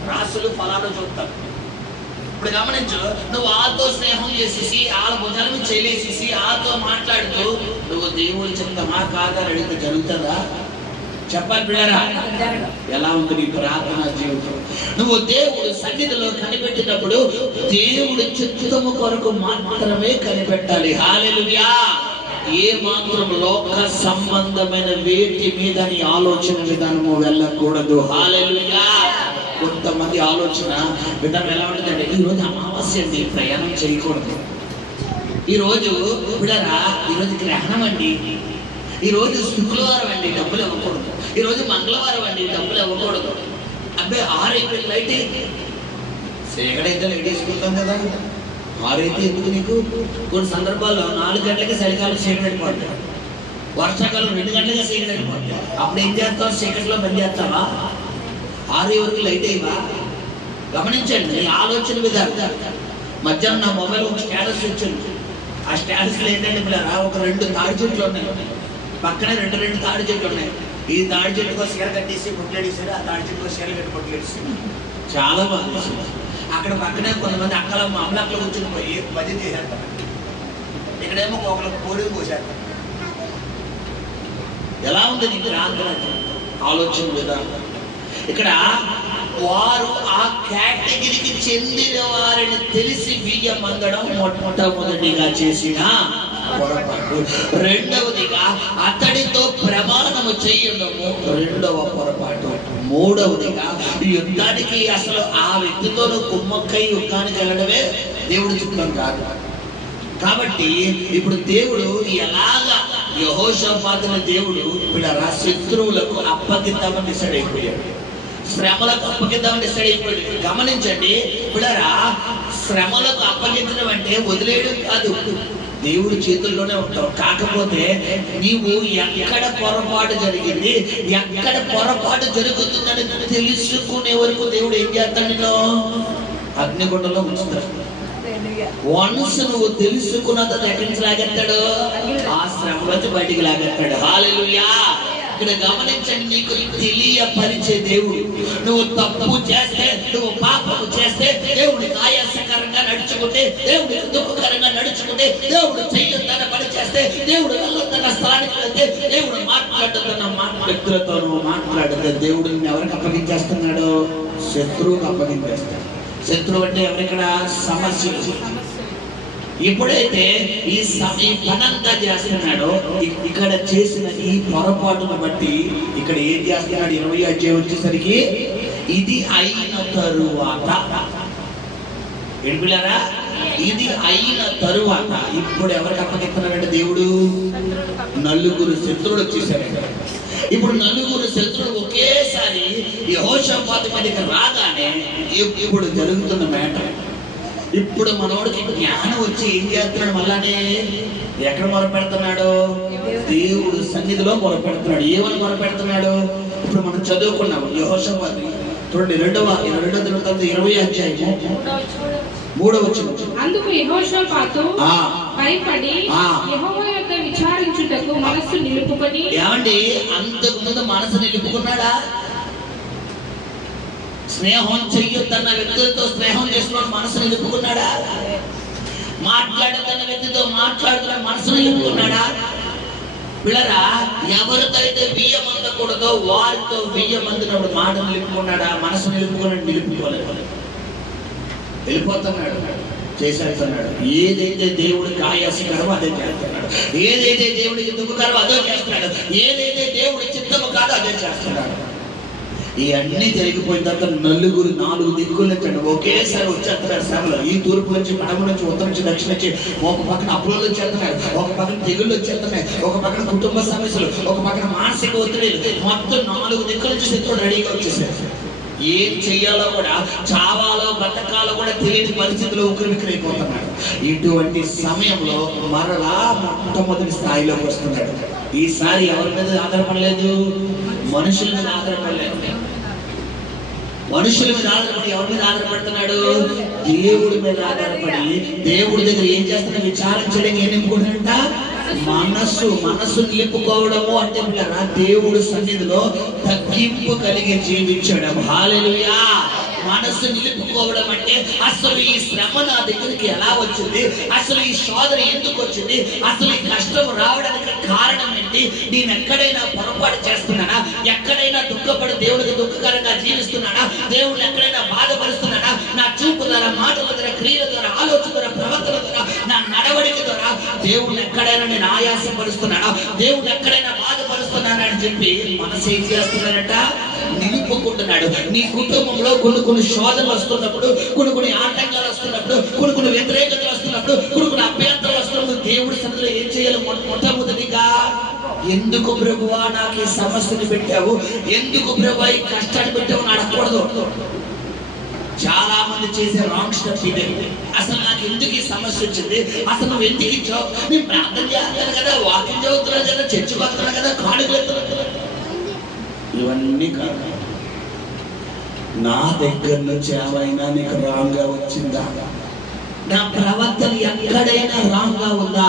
రాసులు ఫలాలు చూస్తారు. ఇప్పుడు గమనించు, నువ్వు వాళ్ళతో స్నేహం చేసేసి వాళ్ళ భుజాల మీద చేయలేసేసి వాళ్ళతో మాట్లాడుతూ నువ్వు దేవుడి చిత్తమా కాదా అడిగితే జరుగుతుందా? చెప్పాలి పిల్లరా. ఎలా ఉంది నీ ప్రార్థనా జీవితం? నువ్వు దేవుడు సన్నిధిలో కనిపెట్టినప్పుడు దేవుడి చిత్తము కొరకు మాత్రమే కనిపెట్టాలి. హల్లెలూయా. ఏ మాత్రం లోక సంబంధమైన వేటి మీద నీ ఆలోచన విధానము వెళ్ళకూడదు. హల్లెలూయా. కొంతమంది ఆలోచన విధానం ఎలా ఉంటుందంటే ఈరోజు అమావాస్య అండి, ప్రయాణం చేయకూడదు. ఈరోజు పిల్లరా ఈరోజు గ్రహణం అండి, ఈరోజు శుక్రవారం అండి, డబ్బులు ఇవ్వకూడదు. ఈరోజు మంగళవారం అండి, డబ్బులు ఇవ్వకూడదు. అబ్బాయి 6 అయిపోయింది, లైట్ చీకటైతే లైట్ వేసుకుంటాం కదా. 6 అయితే ఎందుకు నీకు? కొన్ని సందర్భాల్లో 4 గంటలకి చలికాలం చీకటి అయిపోతుంది, వర్షాకాలం 2 గంటలకి చీకటి అయిపోతుంది. అప్పుడు ఏం చేస్తావు? చీకటిలో పని చేస్తావా? 6 వరకు లైట్ అయ్యవా? గమనించండి నీ ఆలోచన విధానం. మధ్యాహ్నం నా మొబైల్ ఒక స్టేటస్ వచ్చింది. ఆ స్టేటస్లో ఏంటంటే పిల్లరా ఒక 2 తాడి చెట్లు ఉన్నాయి, పక్కనే 2 తాడి చెట్లు ఉన్నాయి. ఈ తాడి చెట్టుకో చీర కట్టేసి పొట్లేడేసారు, ఆ తాడి చెట్టుకో చీర కట్టి పొట్లేడేసారు. చాలా బాగా అక్కడ పక్కనే కొంతమంది అమ్మలక్కలు కూర్చొని పోయి భజన చేసేస్తారు. ఇక్కడేమో ఒకళ్ళకి కోడి కోసేస్తారు. ఎలా ఉంది నీకు ప్రార్థన ఆలోచన విధానం? ఇక్కడ వారు ఆ కేటగిరీకి చెందిన వారిని తెలిసి బియ్యం అందడం మొట్టమొదటిగా చేసిన పొరపాటు. రెండవదిగా అతడితో ప్రమాణము చేయడము రెండవ పొరపాటు. మూడవదిగా యుద్ధానికి అసలు ఆ వ్యక్తితో కుమ్మక్కై యుద్ధానికి వెళ్ళడమే దేవుడి చిత్తం కాదు. కాబట్టి ఇప్పుడు దేవుడు ఎలాగా యెహోషాపాతుని దేవుడు పిల్లరా శత్రువులకు అప్పగిద్దామని డిసైడ్ అయిపోయాడు, శ్రమలకు అప్పగిద్దామని డిసైడ్ అయిపోయాడు. గమనించండి పిల్లరా, శ్రమలకు అప్పగించడం అంటే వదిలేయడం కాదు, దేవుడి చేతుల్లోనే ఉంటావు. కాకపోతే నీవు ఎక్కడ పొరపాటు జరిగింది, ఎక్కడ పొరపాటు జరుగుతుందని తెలుసుకునే వరకు దేవుడు ఏం చేస్తాడు? నేను అగ్నిగుండంలో ఉంచుతాడు. వన్స్ నువ్వు తెలుసుకున్న తర్వాత ఎక్కడి నుంచి లాగెత్తాడు? ఆ శ్రమలోంచి బయటికి లాగెత్తాడు. హల్లెలూయా. ఇక్కడ గమనించండి, నీకు తెలియపరిచే దేవుడు. నువ్వు తప్పు చేస్తే, నువ్వు పాపము చేస్తే, దేవుడికి ఆయాసకరంగా నడుచుకుంటే, దేవుడికి దుఃఖకరంగా నడుచుకుంటే, దేవుడు చెయ్యొద్దన్న వెళ్తే, దేవుడు వెళ్ళొద్దన్న స్థలానికి వెళ్తే, దేవుడు మాట్లాడొద్దన్న వ్యక్తులతోనూ మాట్లాడితే దేవుడిని ఎవరికి అప్పగించేస్తున్నాడు? శత్రువుకి అప్పగించేస్తాడు. శత్రువు అంటే ఎవరిక్కడ? సమస్య. ఎప్పుడైతే ఈ పనంతా చేస్తున్నాడో, ఇక్కడ చేసిన ఈ పొరపాటును బట్టి ఇక్కడ ఏం చేస్తున్నాడు? 20వ అధ్యాయం వచ్చేసరికి ఇది అయిన తరువాత, ఏంటిలారా, ఇది అయిన తరువాత ఇప్పుడు ఎవరికి అప్పగిస్తున్నాడంటే దేవుడు? నలుగురు శత్రువులు వచ్చేసారు. ఇప్పుడు నలుగురు శత్రువులు ఒకేసారి యెహోషాపాతు మీదకి రాగానే ఇప్పుడు జరుగుతున్న మ్యాటర్. ఇప్పుడు మనోడికి జ్ఞానం వచ్చి ఏం చేస్తున్నాడు? మళ్ళానే ఎక్కడ మొరపెడుతున్నాడు? దేవుడు సన్నిధిలో మొరపెడుతున్నాడు. ఏమని మొరపెడుతున్నాడు? ఇప్పుడు మనం చదువుకున్నాం యెహోషాపాతు చూడండి, 2వ దినవృత్తాంతం 20వ అధ్యాయము 3వ వచనం. అందుకు యెహోషాపాతు భయపడి యెహోవా యొద్ద విచారించుటకు మనస్సు నిలుపుకొని. ఏమండి, అంతకు ముందు మనసు నిలుపుకున్నాడా? స్నేహం చెయ్యొద్దన్న వ్యక్తులతో స్నేహం చేస్తున్న మనసు నిలుపుకున్నాడా? మాట్లాడొద్దన్న వ్యక్తితో మాట్లాడుతున్న మనసు నిలుపుకున్నాడా? పిల్లరా, ఎవరితో అయితే బియ్యం అందకూడదో వారితో బియ్యం అందినప్పుడు మాట నిలుపుకున్నాడా? మనసు నిలుపుకున్నాడు? నిలుపుకోలేదు. వెళ్ళిపోతున్నాడు, చేసేస్తున్నాడు. ఏదైతే దేవుడికి ఆయాసకరమో అదే చేస్తున్నాడు. ఏదైతే దేవుడికి దుఃఖకరమో అదే చేస్తున్నాడు. ఏదైతే దేవుడి చిత్తము కాదో అదే చేస్తున్నాడు. ఇవన్నీ జరిగిపోయిన తర్వాత నలుగురు 4 దిక్కుల నుంచి ఒకేసారి వచ్చేస్తున్నారు శ్రమలు. ఈ తూర్పు నుంచి, పడమ నుంచి, ఉత్తరం నుంచి, దక్షిణ నుంచి. ఒక పక్కన అప్పులు వచ్చేస్తున్నాయి, ఒక పక్కన తెగుళ్ళు వచ్చేస్తున్నాయి, ఒక పక్కన కుటుంబ సమస్యలు, ఒక పక్కన మానసిక ఒత్తిడిలు. మొత్తం 4 దిక్కుల నుంచి శత్రువుడు రెడీగా వచ్చేసారు. ఏం చెయ్యాలో కూడా, చావాలో బతకాలో కూడా తెలియని పరిస్థితిలో ఉక్కిరిబిక్కిరైపోతున్నాడు. ఇటువంటి సమయంలో మరలా మొట్టమొదటి స్థాయిలోకి వస్తున్నాడు. ఈసారి ఎవరి మీద ఆధారపడలేదు? మనుషుల మీద ఆధారపడలేదు. మనుషుల మీద ఆధారపడి ఎవరి మీద ఆధారపడుతున్నాడు? దేవుడి మీద ఆధారపడి దేవుడి దగ్గర ఏం చేస్తున్నా విచారించడానికి ఏం నింపుకుంటాడంట? మనస్సు నిలుపుకోవడము అంటే దేవుడు సన్నిధిలో తగ్గింపు కలిగి జీవించడం. హల్లెలూయా. మనస్సు నిలుపుకోవడం అంటే అసలు ఈ శ్రమ నా దగ్గరికి ఎలా వచ్చింది, అసలు ఈ శోధన ఎందుకు వచ్చింది, అసలు ఈ కష్టం రావడానికి కారణం ఏంటి, నేను ఎక్కడైనా పొరపాటు చేస్తున్నానా, ఎక్కడైనా దుఃఖపడి దేవుడికి దుఃఖకరంగా జీవిస్తున్నానా, దేవుడిని ఎక్కడైనా బాధపరుస్తున్నానా, నా చూపు ద్వారా, మాటల ద్వారా, క్రియల ద్వారా, ఆలోచన ద్వారా, ప్రవర్తన ద్వారా, నా నడవడిక ద్వారా దేవుడిని ఎక్కడైనా నేను ఆయాసపరుస్తున్నానా, దేవుడిని ఎక్కడైనా బాధపరుస్తున్నానా అని చెప్పి మనసు ఏం చేస్తున్నాడట? నిలుపుకుంటున్నాడు. నీ కుటుంబంలో కొన్ని శోధనలు వస్తున్నప్పుడు, కొన్ని ఆటంకాలు వస్తున్నప్పుడు, కొన్ని వ్యతిరేకతలు వస్తున్నప్పుడు, కొన్ని అభ్యంతరాలు వస్తున్నప్పుడు దేవుడి సన్నిధిలో ఏం చేయాలి? మొట్టమొదటిగా, ఎందుకు ప్రభువా నాకు ఈ సమస్యను పెట్టావు, ఎందుకు ప్రభువా ఈ కష్టాన్ని పెట్టావు అని అడగకూడదు. చాలా మంది చేసే రాంగ్ స్టెప్ ఇదే. అసలు నాకు ఎందుకు ఈ సమస్య వచ్చింది, అసలు నువ్వు ఎందుకు ఇచ్చావు, నేను ప్రార్థన చేస్తున్నాను కదా, వాకింగ్ చదువుతున్నాను కదా, చర్చకు వస్తున్నాను కదా, కాడుకు వెళ్తున్నాను కదా, ఇవన్నీ కాదు. నా దగ్గర నుంచి ఏమైనా నీకు రాంగ్ గా వచ్చిందా? నా ప్రవర్తన ఎక్కడైనా రాంగ్ గా ఉందా?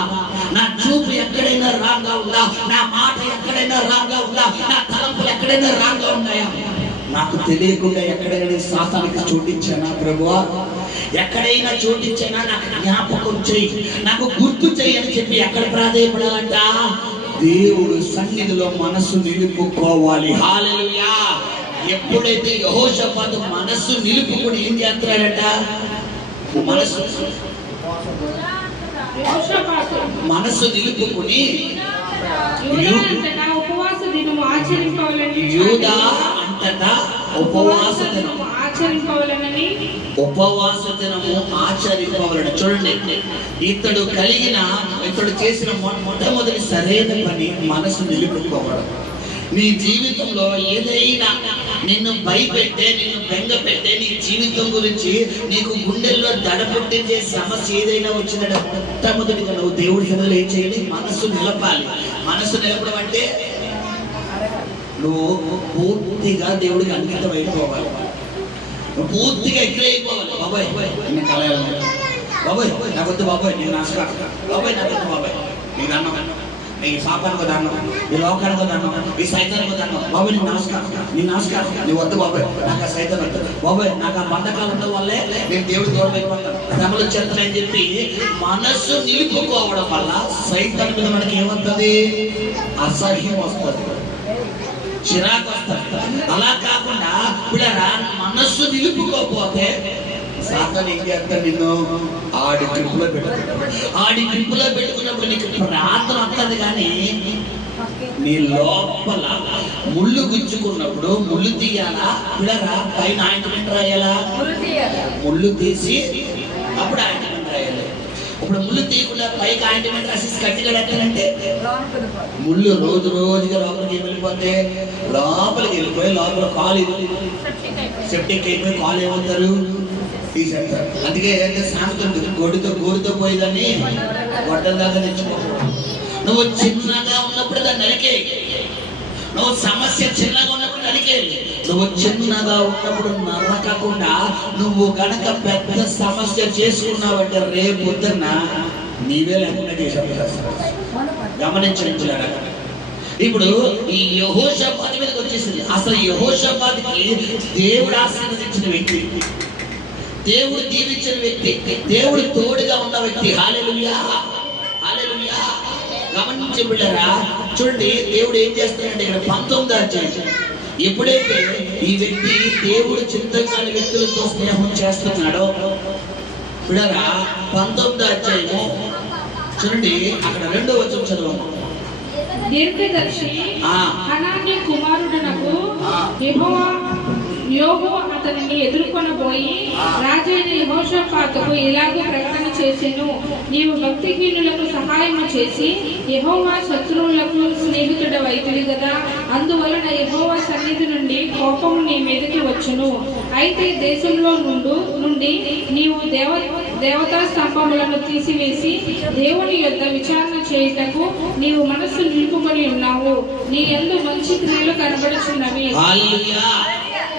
నా చూపు ఎక్కడైనా రాంగ్ గా ఉందా? నా మాట ఎక్కడైనా రాంగ్ గా ఉందా? నా తలంపులు ఎక్కడైనా రాంగ్ గా ఉన్నాయా? నాకు తెలియకుండా ఎక్కడైనా సాతానికి చోటించానా ప్రభువా? ఎక్కడైనా చోటించానా? నాకు జ్ఞాపకం చెయ్యి, నాకు గుర్తు చెయ్యి అని చెప్పి ఎక్కడ ప్రాధేయపడాలంట? దేవుడు సన్నిధిలో మనసు నిలుపుకోవాలి. హల్లెలూయా. ఎప్పుడైతే యెహోషాపాతు మనస్సు నిలుపుకొని ఏం చేస్తున్నాడట? మనస్సు నిలుపుకొని యూదా అంతటా ఉపవాస దినము ఆచరింపవలెనని. చూడండి, ఇతడు చేసిన మొట్టమొదటి సరైన పని మనసు నిలుపుకోవడం. నీ జీవితంలో ఏదైనా నిన్ను భయపెట్టే, నిన్ను బెంగ పెట్టే, నీ జీవితం గురించి నీకు గుండెల్లో దడ పుట్టించే సమస్య ఏదైనా వచ్చిందంటే మొట్టమొదటిగా నువ్వు దేవుడి సన్నిధిలో ఏం చేయాలి? మనసు నిలపాలి. మనసు నిలపడం అంటే నువ్వు పూర్తిగా దేవుడికి అంకితం అయిపోవాలి, పూర్తిగా ఎక్కడైపోవాలి. బాబాయ్ నేను కలయాలి, బాబాయ్ నాకొద్దు, బాబాయ్ నేను నాశనం, బాబాయ్ నాకొద్దు, బాబాయ్ నీకు అన్నం, ఈ పాపానికి దానం, ఈ లోకానికి దానం, ఈ సైతానికి దానం. బాబాయ్ నీకు నమస్కారం, నీ నమస్కారం, నీ వద్దు బాబాయ్, నాకు ఆ సైతం వద్దు బాబాయ్, నాకు ఆ బంధకాలు ఉండడం వల్లే నేను దేవుడు దూరం అయిపోతాను, శ్రమలు చెప్తానని చెప్పి మనస్సు నిలుపుకోవడం వల్ల సైతాన్ మీద మనకి ఏమవుతుంది? అసహ్యం వస్తుంది, చిరాకు వస్తుంది. అలా కాకుండా పిల్లరా మనస్సు నిలుపుకోకపోతే సాతాను ఏం చేస్తాడు? నిన్ను ఆడి గ్రిప్పులో పెట్టుకుంటాడు. ఆడి గ్రిప్పులో పెట్టుకున్నప్పుడు నీకు ప్రార్థన వస్తుంది, కానీ నీ లోపల ముళ్ళు గుచ్చుకున్నప్పుడు ముళ్ళు తీయాలా? పిల్లరా పైన ఆయింట్మెంట్ రాయాలా? ముళ్ళు తీసి అప్పుడు ఆయింట్మెంట్ రాయాలి. ఇప్పుడు ముళ్ళు తీయకుండా పైకి ఆయింట్మెంట్ రాసి గట్టిగా పెట్టాలంటే ముళ్ళు రోజు రోజుగా లోపలికి వెళ్ళిపోతే లోపలికి వెళ్ళిపోయి లోపల కాలు సెప్టిక్ అయిపోయి కాలు ఏమవుతారు? తీసేస్తారు. అందుకే ఏదైతే సామెత ఉంటుంది, గోడితో పోయేదాన్ని గొడ్డల దాకా తెచ్చుకోకూడదు. నువ్వు చిన్నగా ఉన్నప్పుడు దాన్ని నరికేయి. నువ్వు సమస్య చిన్నగా ఉన్నప్పుడు నరికేయి. నువ్వు చిన్నగా ఉన్నప్పుడు నరకకుండా నువ్వు గనక పెద్ద సమస్య చేసుకున్నావంటే రేపు పొద్దున్న నీవే లేకుండా చేసావు. గమనించారా? ఇప్పుడు ఈ యెహోషాపాతు మీదకి వచ్చేసింది. అసలు యెహోషాపాతుకి దేవుడు ఆశీర్వదించిన వ్యక్తి, దేవుడు దీవించిన వ్యక్తి, దేవుడు తోడుగా ఉన్న వ్యక్తి. హల్లెలూయా, హల్లెలూయా. గమనించి బిడ్డరా, చూడండి దేవుడు ఏం చేస్తున్నాడంటే ఇక్కడ 19వ అధ్యాయం, ఎప్పుడైతే ఈ వ్యక్తి దేవుడు చిత్తంగా వ్యక్తులతో స్నేహం చేస్తున్నాడో బిడ్డరా, 19వ అధ్యాయము చూడండి, అక్కడ 2వ వచనం చదవండి. దీర్ఘదర్శి హనానీ కుమారుడనకు యోబు అతనిని ఎదుర్కొనబోయి రాజైన యెహోషాపాతుకు ఇలాగూ ప్రకటన చేసెను, నీవు భక్తిహీనులకు సహాయము చేసి యెహోవా శత్రువులకు స్నేహితుడవైతివి కదా, అందువలన యెహోవా సన్నిధి నుండి కోపము నీ మీదకి వచ్చును. అయితే దేశంలో నుండి నీవు దేవతా స్తంభములను తీసివేసి దేవుని యొద్ద విచారణ చేయుటకు నీవు మనస్సు నిలుపుకొని ఉన్నావు. నీ యందు మంచి క్రియలు కనబడుచున్నవి.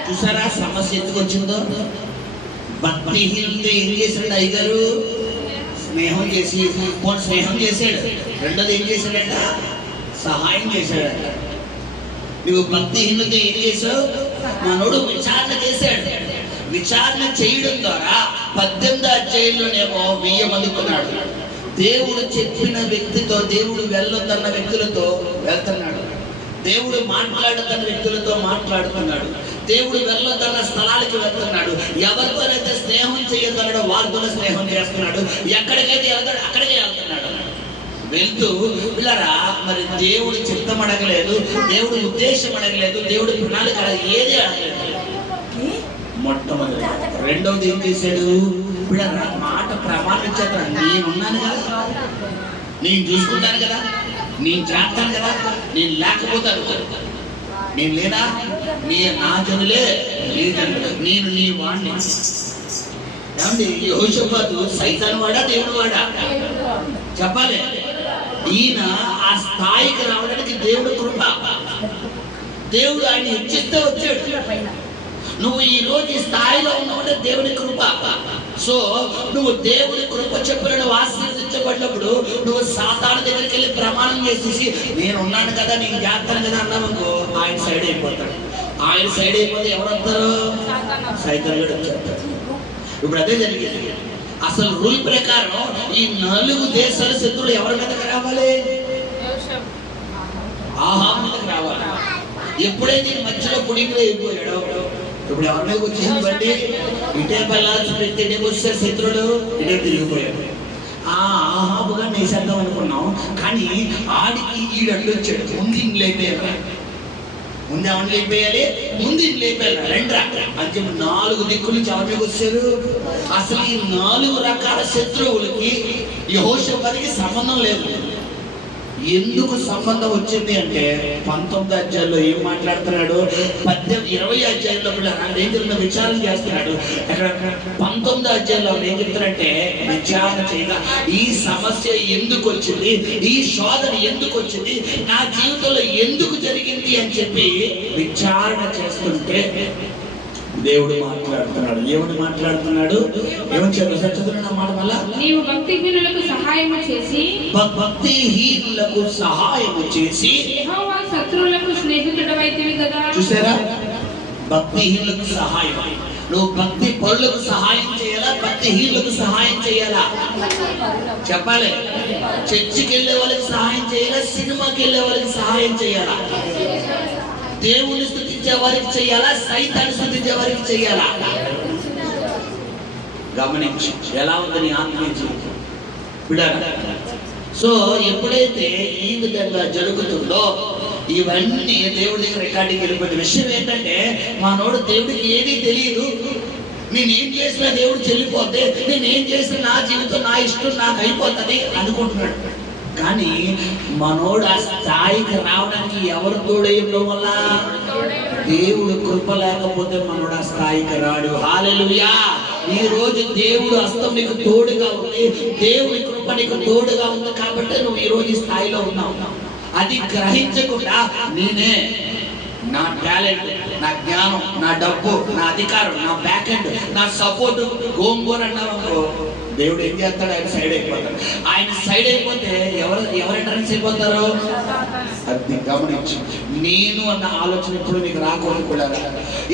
చూసారా సమస్య ఎందుకు వచ్చిందో? భక్తిహీనులతో ఏం చేశాడు అయ్యగారు? స్నేహం చేశాడు. రెండోది ఏం చేశాడట? సహాయం చేశాడట. నువ్వు భక్తిహీనులతో ఏం చేసావు? మనోడు విచారణ చేశాడు. విచారణ చేయడం ద్వారా 18వ అధ్యాయంలోనేమో 1000 మందుకున్నాడు. దేవుడు చెప్పిన వ్యక్తితో, దేవుడు వెళ్ళొద్దన్న వ్యక్తులతో వెళ్తున్నాడు. దేవుడు మాట్లాడదన్న వ్యక్తులతో మాట్లాడుతున్నాడు. దేవుడు వెళ్ళొద్దన్న స్థలాలకి వెళ్తున్నాడు. ఎవరితోనైతే స్నేహం చేయొద్దన్నాడో వారితో స్నేహం చేస్తున్నాడు. ఎక్కడికైతే వెళ్తాడో అక్కడికే వెళ్తున్నాడు. వెళ్తూ పిల్లరా, మరి దేవుడు చిత్తం అడగలేదు, దేవుడు ఉద్దేశం అడగలేదు, దేవుడు ప్రణాళిక ఏది అడగలేదు. మొట్టమొదటి. రెండవది ఏం చేశాడు? పిల్లరా మాట ప్రమాణం చేస్తాడు. నేనున్నాను కదా, నేను చూసుకుంటాను కదా, నేను చేస్తాను కదా, నేను లేకపోతే నేను లేనా? నా జనులే నేను నీ వాడిని. ఏమండి యెహోషాపాతు సైతాను వాడా దేవుడు వాడా? చెప్పాలి. ఈయన ఆ స్థాయికి రావడానికి దేవుడు కృప. దేవుడు ఆయన హెచ్చిస్తే వచ్చాడు. నువ్వు ఈ రోజు ఈ స్థాయిలో ఉన్నావంటే దేవుని కృప. సో నువ్వు దేవుని కృప చెప్పిన నువ్వు ఆశీర్వదించబడినప్పుడు నువ్వు సాతాను దగ్గరికి వెళ్ళి ప్రమాణం చేసేసి నేను ఉన్నాను కదా, నేను చేస్తాను కదా అన్నావు, ఆయన సైడ్ అయిపోతాడు. ఆయన సైడ్ అయిపోతే ఎవరు వస్తారు? సైతాను కూడా వచ్చేస్తాడు. ఇప్పుడు అదే జరిగింది. అసలు రూల్ ప్రకారం ఈ 4 దేశాల శత్రువులు ఎవరి మీదకి రావాలి? ఆహాబు మీదకి రావాలి. ఎప్పుడైతే మధ్యలో పుడిగిలో అయిపోయాడో ఇప్పుడు ఎవరి మీదకి వచ్చేసింది బండి? ఇటే వెళ్ళాల్సి పెడితే ఇటే వచ్చేసారు శత్రువులు, ఇటే తిరిగిపోయాడు. ఆహాబుగా నేసేద్దాం అనుకున్నాం, కానీ ఆడికి ఈడడ్డు వచ్చాడు. ముందు ఇంక లేపేయాలి, ముందు ఎవరిని లేపేయాలి? ముందు ఇంక లేపేయాలి. 2 అంటే 4 దిక్కులు ఎవరి మీదకి వచ్చారు? అసలు ఈ 4 రకాల శత్రువులకి యెహోషాపాతుకి సంబంధం లేదు. ఎందుకు సంబంధం వచ్చింది అంటే 19వ అధ్యాయంలో ఏం మాట్లాడుతున్నాడు? 20వ అధ్యాయంలో ఏం చెప్తున్నా విచారణ చేస్తున్నాడు. అక్కడ 19వ అధ్యాయంలో ఏం చెప్తారంటే విచారణ చేయగా ఈ సమస్య ఎందుకు వచ్చింది, ఈ శోధన ఎందుకు వచ్చింది, నా జీవితంలో ఎందుకు జరిగింది అని చెప్పి విచారణ చేస్తుంటే దేవుడు మాట్లాడుతున్నాడు. ఏమని మాట్లాడుతున్నాడు? ఏమని చదువుతున్నా మాట వల్ల నీవు భక్తిహీనులకు సహాయము చేసి యెహోవా శత్రువులకు స్నేహితుడవైతివి కదా. చూసారా? భక్తిహీనులకు సహాయం. నువ్వు భక్తి పరులకు సహాయం చేయాలా, భక్తిహీనులకు సహాయం చేయాలా? చెప్పాలి. చర్చికి వెళ్ళే వాళ్ళకి సహాయం చేయాలా, సినిమాకి వెళ్ళే వాళ్ళకి సహాయం చేయాలా? దేవుని స్తుతించే వారికి చేయాలా, సైతాన్ని స్తుతించే వారికి చేయాలా? గమనించు ఎలా ఉంది నీ ఆత్మీయ జీవితం. సో ఎప్పుడైతే ఈ విధంగా జరుగుతుందో ఇవన్నీ దేవుడి దగ్గర రికార్డింగ్ వెళ్ళిపోయిన విషయం ఏంటంటే, మనోడు దేవుడికి ఏది తెలియదు. నేనేం చేసినా దేవుడు చెల్లిపోతే, నేనేం చేసినా నా జీవితం నా ఇష్టం నాకు అయిపోతుంది అనుకుంటున్నాడు. కానీ మనోడు ఆ స్థాయికి రావడానికి ఎవరు తోడేయడం వల్ల? దేవుడు కృప లేకపోతే మనోడు ఆ స్థాయికి రాడు. హల్లెలూయా. ఈ రోజు దేవుడు హస్తం నీకు తోడుగా ఉంది, దేవుడి కృప నీకు తోడుగా ఉంది కాబట్టి నువ్వు ఈ రోజు ఈ స్థాయిలో ఉన్నావు. అది గ్రహించకుండా నేనే నా టాలెంట్, నా జ్ఞానం, నా డబ్బు, నా అధికారం, నా బ్యాక్ ఎండ్, నా సపోర్ట్ గోంగూర అన్నావు, దేవుడు ఏం చేస్తాడు? ఆయన సైడ్ అయిపోతాడు. ఆయన సైడ్ అయిపోతే ఎవరు ఎంట్రన్స్ అయిపోతారు? అది గమనించు. నేను అన్న ఆలోచన ఇప్పుడు నీకు రాకూడదు కూడా.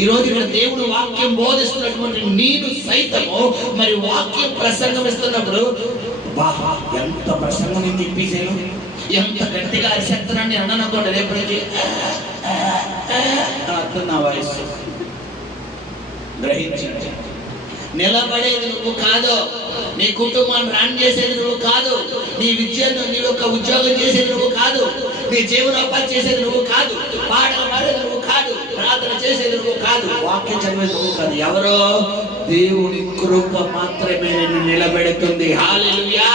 ఈ రోజు ఇక్కడ దేవుడు వాక్యం బోధిస్తున్నటువంటి నేను సైతము మరి వాక్యం ప్రసంగం ఇస్తున్నప్పుడు బాహా ఎంత ప్రసంగం నేను తిప్పేసాను, ఎంత గట్టిగా అరిశక్తున్నాను నేను అన్ననుకోండి. రేపటి అర్థం నా వయసు గ్రహించండి. నిలబడేది నువ్వు కాదు, నీ కుటుంబాన్ని రన్ చేసేది నువ్వు కాదు, నీ విద్యను నీ యొక్క ఉద్యోగం చేసేది నువ్వు కాదు, నీ జీవనోపాధి చేసేది నువ్వు కాదు, పాటలు పాడేది నువ్వు కాదు, ప్రార్థన చేసేది నువ్వు కాదు, వాక్యం చదివేది నువ్వు కాదు. ఎవరో దేవుని కృప మాత్రమే నిన్ను నిలబెడుతుంది. హల్లెలూయా.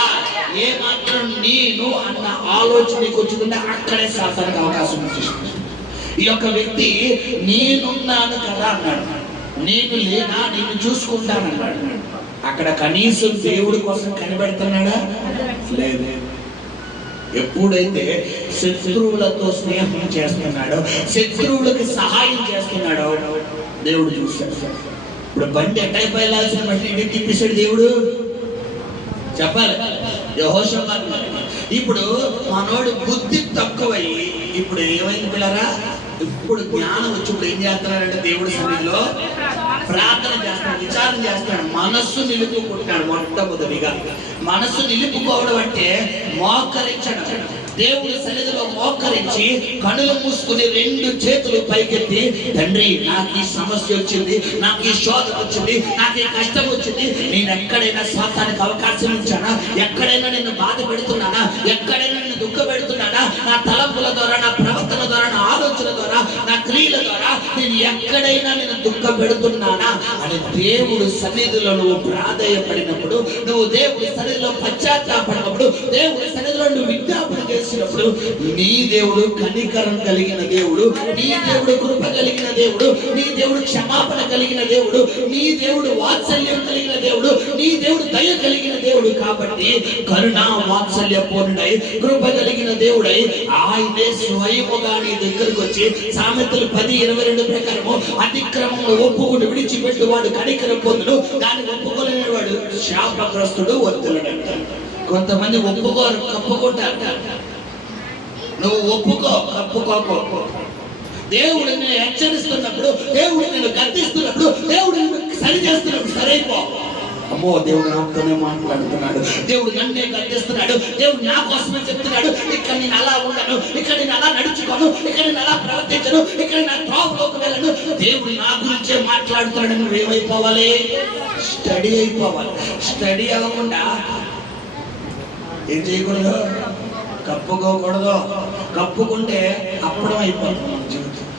ఏ మాత్రం నేను అన్న ఆలోచన నీకు వచ్చిందంటే అక్కడే సాతానికి అవకాశం ఇచ్చేస్తుంది. ఈ యొక్క వ్యక్తి నేనున్నాను కదా అన్నాడు, నేను లేనా, నేను చూసుకుంటానన్నాడు. అక్కడ కనీసం దేవుడి కోసం కనిపెడుతున్నాడా? లేదు. ఎప్పుడైతే శత్రువులతో స్నేహం చేస్తున్నాడో, శత్రువులకు సహాయం చేస్తున్నాడో దేవుడు చూస్తాడు. ఇప్పుడు బండి ఎట్టయిపోయి వెళ్ళాల్సిన బట్టి ఇంటికి తిప్పిస్తాడు దేవుడు. చెప్పాలి. యెహోషాపాతు ఇప్పుడు మనోడు బుద్ధి తక్కువయ్యి ఇప్పుడు ఏమైంది పిల్లరా? ఇప్పుడు జ్ఞానం వచ్చి ఇప్పుడు ఏం చేస్తున్నాడంటే దేవుడి సన్నిధిలో ప్రార్థన చేస్తాడు, విచారణ చేస్తాడు, మనస్సు నిలుపుకుంటాడు. మొట్టమొదటిగా మనస్సు నిలుపుకోవడం అంటే మోకరించడం. దేవుడి సన్నిధిలో మోకరించి కనులు మూసుకుని రెండు చేతులు పైకెత్తి, తండ్రి నాకు ఈ సమస్య వచ్చింది, నాకు ఈ శోధన వచ్చింది, నాకు ఈ కష్టం వచ్చింది, నేను ఎక్కడైనా సాతానికి అవకాశం ఇచ్చానా, ఎక్కడైనా నిన్ను బాధ పెడుతున్నానా, ఎక్కడైనా నిన్ను దుఃఖ పెడుతున్నానా, నా తలంపుల ద్వారా, నా ప్రవర్తన ద్వారా, నా ఆలోచన ద్వారా, నా క్రియల ద్వారా నేను ఎక్కడైనా నేను దుఃఖ పెడుతున్నానా అని దేవుడు సన్నిధిలో నువ్వు ప్రాధేయపడినప్పుడు, నువ్వు దేవుడి సన్నిధిలో పశ్చాత్తాపడినప్పుడు, దేవుడి సన్నిధిలో నువ్వు విజ్ఞాపన చేసినప్పుడు నీ దేవుడు కనికరం కలిగిన దేవుడు, నీ దేవుడు కృప కలిగిన దేవుడు, నీ దేవుడు క్షమాపణ కలిగిన దేవుడు, నీ దేవుడు వాత్సల్యం కలిగిన దేవుడు, నీ దేవుడు దయ కలిగిన దేవుడు. కాబట్టి కరుణ వాత్సల్య పూర్ణుడై కృప కలిగిన దేవుడై ఆయనే స్వయముగా నీ దగ్గరకు వచ్చి సామెతలు 10:22 ప్రకారము అతిక్రమము ఒప్పుకుని విడిచిపెట్టువాడు కనికరం పొందును, దాన్ని ఒప్పుకోలేని వాడు శాపగ్రస్తుడు వర్తులడంట. కొంతమంది ఒప్పుకోరు, కప్పుకుంటారు. నువ్వు ఒప్పుకో, కప్పుకోకో. దేవుడు నిన్ను హెచ్చరిస్తున్నప్పుడు, దేవుడు నిన్ను గద్దిస్తున్నప్పుడు, దేవుడు నిన్ను సరి చేస్తున్నప్పుడు సరైపో. అమ్మో దేవుడు నాతోనే మాట్లాడుతున్నాడు, దేవుడు నన్నే గద్దిస్తున్నాడు, దేవుడు నా కోసమే చెప్తున్నాడు, ఇక్కడ నేను అలా ఉండను, ఇక్కడ నేను అలా నడుచుకోను, ఇక్కడ నేను అలా ప్రవర్తించను, ఇక్కడ నా త్రోవలోకి వెళ్ళను, దేవుడు నా గురించే మాట్లాడుతున్నాడు. నువ్వు ఏమైపోవాలి? స్టడీ అయిపోవాలి. స్టడీ అవ్వకుండా ఏం చేయకూడదు? కప్పుకోకూడదు. కప్పుకుంటే అప్పడం అయిపోతుంది జీవితం,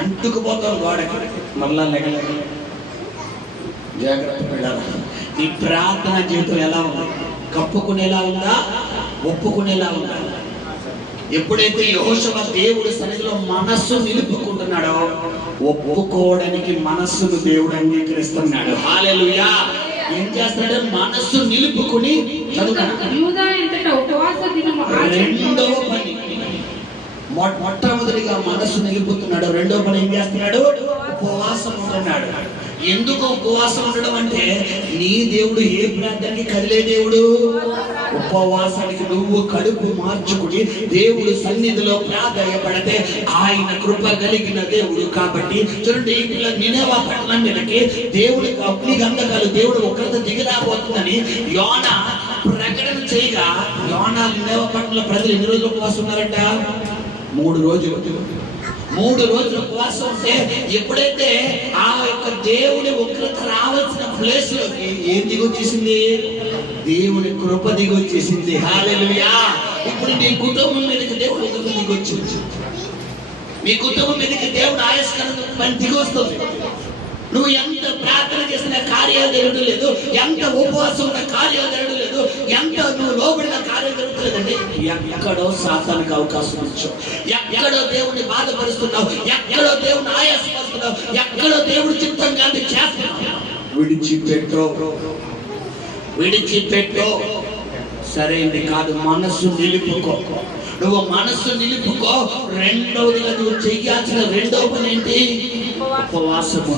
అంటుకుపోతాం గోడకి, మళ్ళా లెగలేక. జాగ్రత్త పడాలి. నీ ప్రార్థన జీవితం ఎలా ఉంది? కప్పుకునేలా ఉందా, ఒప్పుకునేలా ఉందా? ఎప్పుడైతే యెహోషువ దేవుడి సన్నిధిలో మనస్సు నిలుపుకుంటున్నాడో ఒప్పుకోవడానికి మనస్సును దేవుడు అంగీకరిస్తున్నాడు. హల్లెలూయా. ఏం చేస్తాడు? మనస్సు నిలుపుకుని యూదా ఎంతట ఉపవాస దినము రెండవ పని, మొట్టమొదటిగా మనస్సు నిలుపుతున్నాడు. రెండో పని ఏం చేస్తున్నాడు? ఉపవాసం ఉన్నాడు. ఎందుకు ఉపవాసం ఉండడం అంటే, నీ దేవుడు ఏ ప్రాంతానికి కదిలే దేవుడు. ఉపవాసానికి నువ్వు కడుపు మార్చుకుని దేవుడు సన్నిధిలో ప్రాధాన్యపడితే ఆయన కృప కలిగిన దేవుడు. కాబట్టి చూడండి, నినెవె పట్టణం మీదకి దేవుడికి అగ్ని గంధకాలు దేవుడు ఒకరితో దిగిరాబోతుందని యోనా ప్రకటన చేయగా, యోనా నినెవె పట్టణంలో ప్రజలు ఎన్ని రోజులు ఉపవాసం ఉన్నారంట? 3 రోజులు. 3 రోజులు ఉపవాసం ఉంటే ఎప్పుడైతే ఆ యొక్క దేవుని ఉగ్రత రావాల్సిన ప్లేస్ లోకి ఏం దిగొచ్చేసింది? దేవుని కృప దిగొచ్చేసింది. హల్లెలూయా. ఇప్పుడు నీ కుటుంబం మీదకి దేవుడు ఉగ్రత దిగొచ్చింది. మీ కుటుంబం మీదకి దేవుడు ఆయాస్కరణ దిగొస్తుంది. నువ్వు ఎంత ప్రార్థన చేసిన కార్యాలు జరగడం లేదు, ఎంత ఉపవాసం ఉన్న కార్యాలు జరగడం లేదు, ఎంత నువ్వు లోబడిన కార్యాలు జరుగుతుందండి. ఎక్కడో సాతానికి అవకాశం ఇచ్చావు, ఎక్కడో దేవుడిని బాధపరుస్తున్నావు, ఎక్కడో దేవుడిని ఆయాసపరుస్తున్నావు, ఎక్కడో దేవుడి చిత్తంగా చేస్తున్నావు. విడిచిపెట్టో సరైనది కాదు. మనస్సు నిలుపుకో. నువ్వు మనస్సు నిలుపుకో. రెండవదిగా నువ్వు చెయ్యాల్సిన రెండవ పని ఏంటి? ఉపవాసము.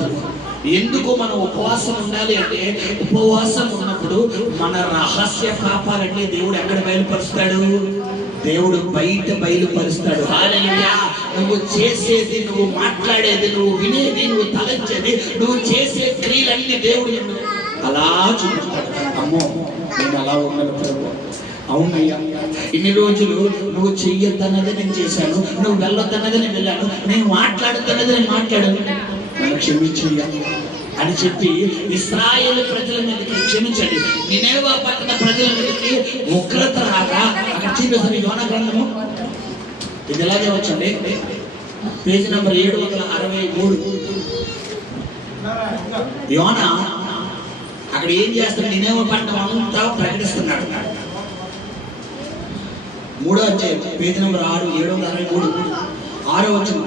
ఎందుకు మనం ఉపవాసం ఉండాలి అంటే, ఉపవాసం ఉన్నప్పుడు మన రహస్య పాపాలన్నీ దేవుడు ఎక్కడ బయలుపరుస్తాడు? దేవుడు బయట బయలుపరుస్తాడు. హల్లెలూయా. నువ్వు చేసేది, నువ్వు మాట్లాడేది, నువ్వు వినేది, నువ్వు తలంచేది, నువ్వు చేసే క్రియలన్నీ దేవుడు అలా చూపిస్తాడు. అమ్మో, నేను అలా ఉన్నాను ప్రభు. అవునయ్యా, ఇన్ని రోజులు నువ్వు చెయ్యొద్దన్నది నేను చేశాను, నువ్వు వెళ్ళొద్దన్నది నేను వెళ్ళాను, నేను మాట్లాడుతున్నది నేను మాట్లాడాను, నన్ను క్షమించయ్యా అని చెప్పి ఇశ్రాయేలు ప్రజల మీదకి క్షమించండి. నినెవె పట్టణ ప్రజల మీదకి ఉగ్రత రాగా అక్కడ చూపిస్తారు యోనా గ్రంథము. ఇది ఎలాగే వచ్చండి, పేజీ నంబర్ 763. యోనా అక్కడ ఏం చేస్తాడు? నినెవె పట్టణం అంతా ప్రకటిస్తున్నాడు. 3వ అధ్యాయం, పేజీ నంబర్ 763, 6వ వచనం.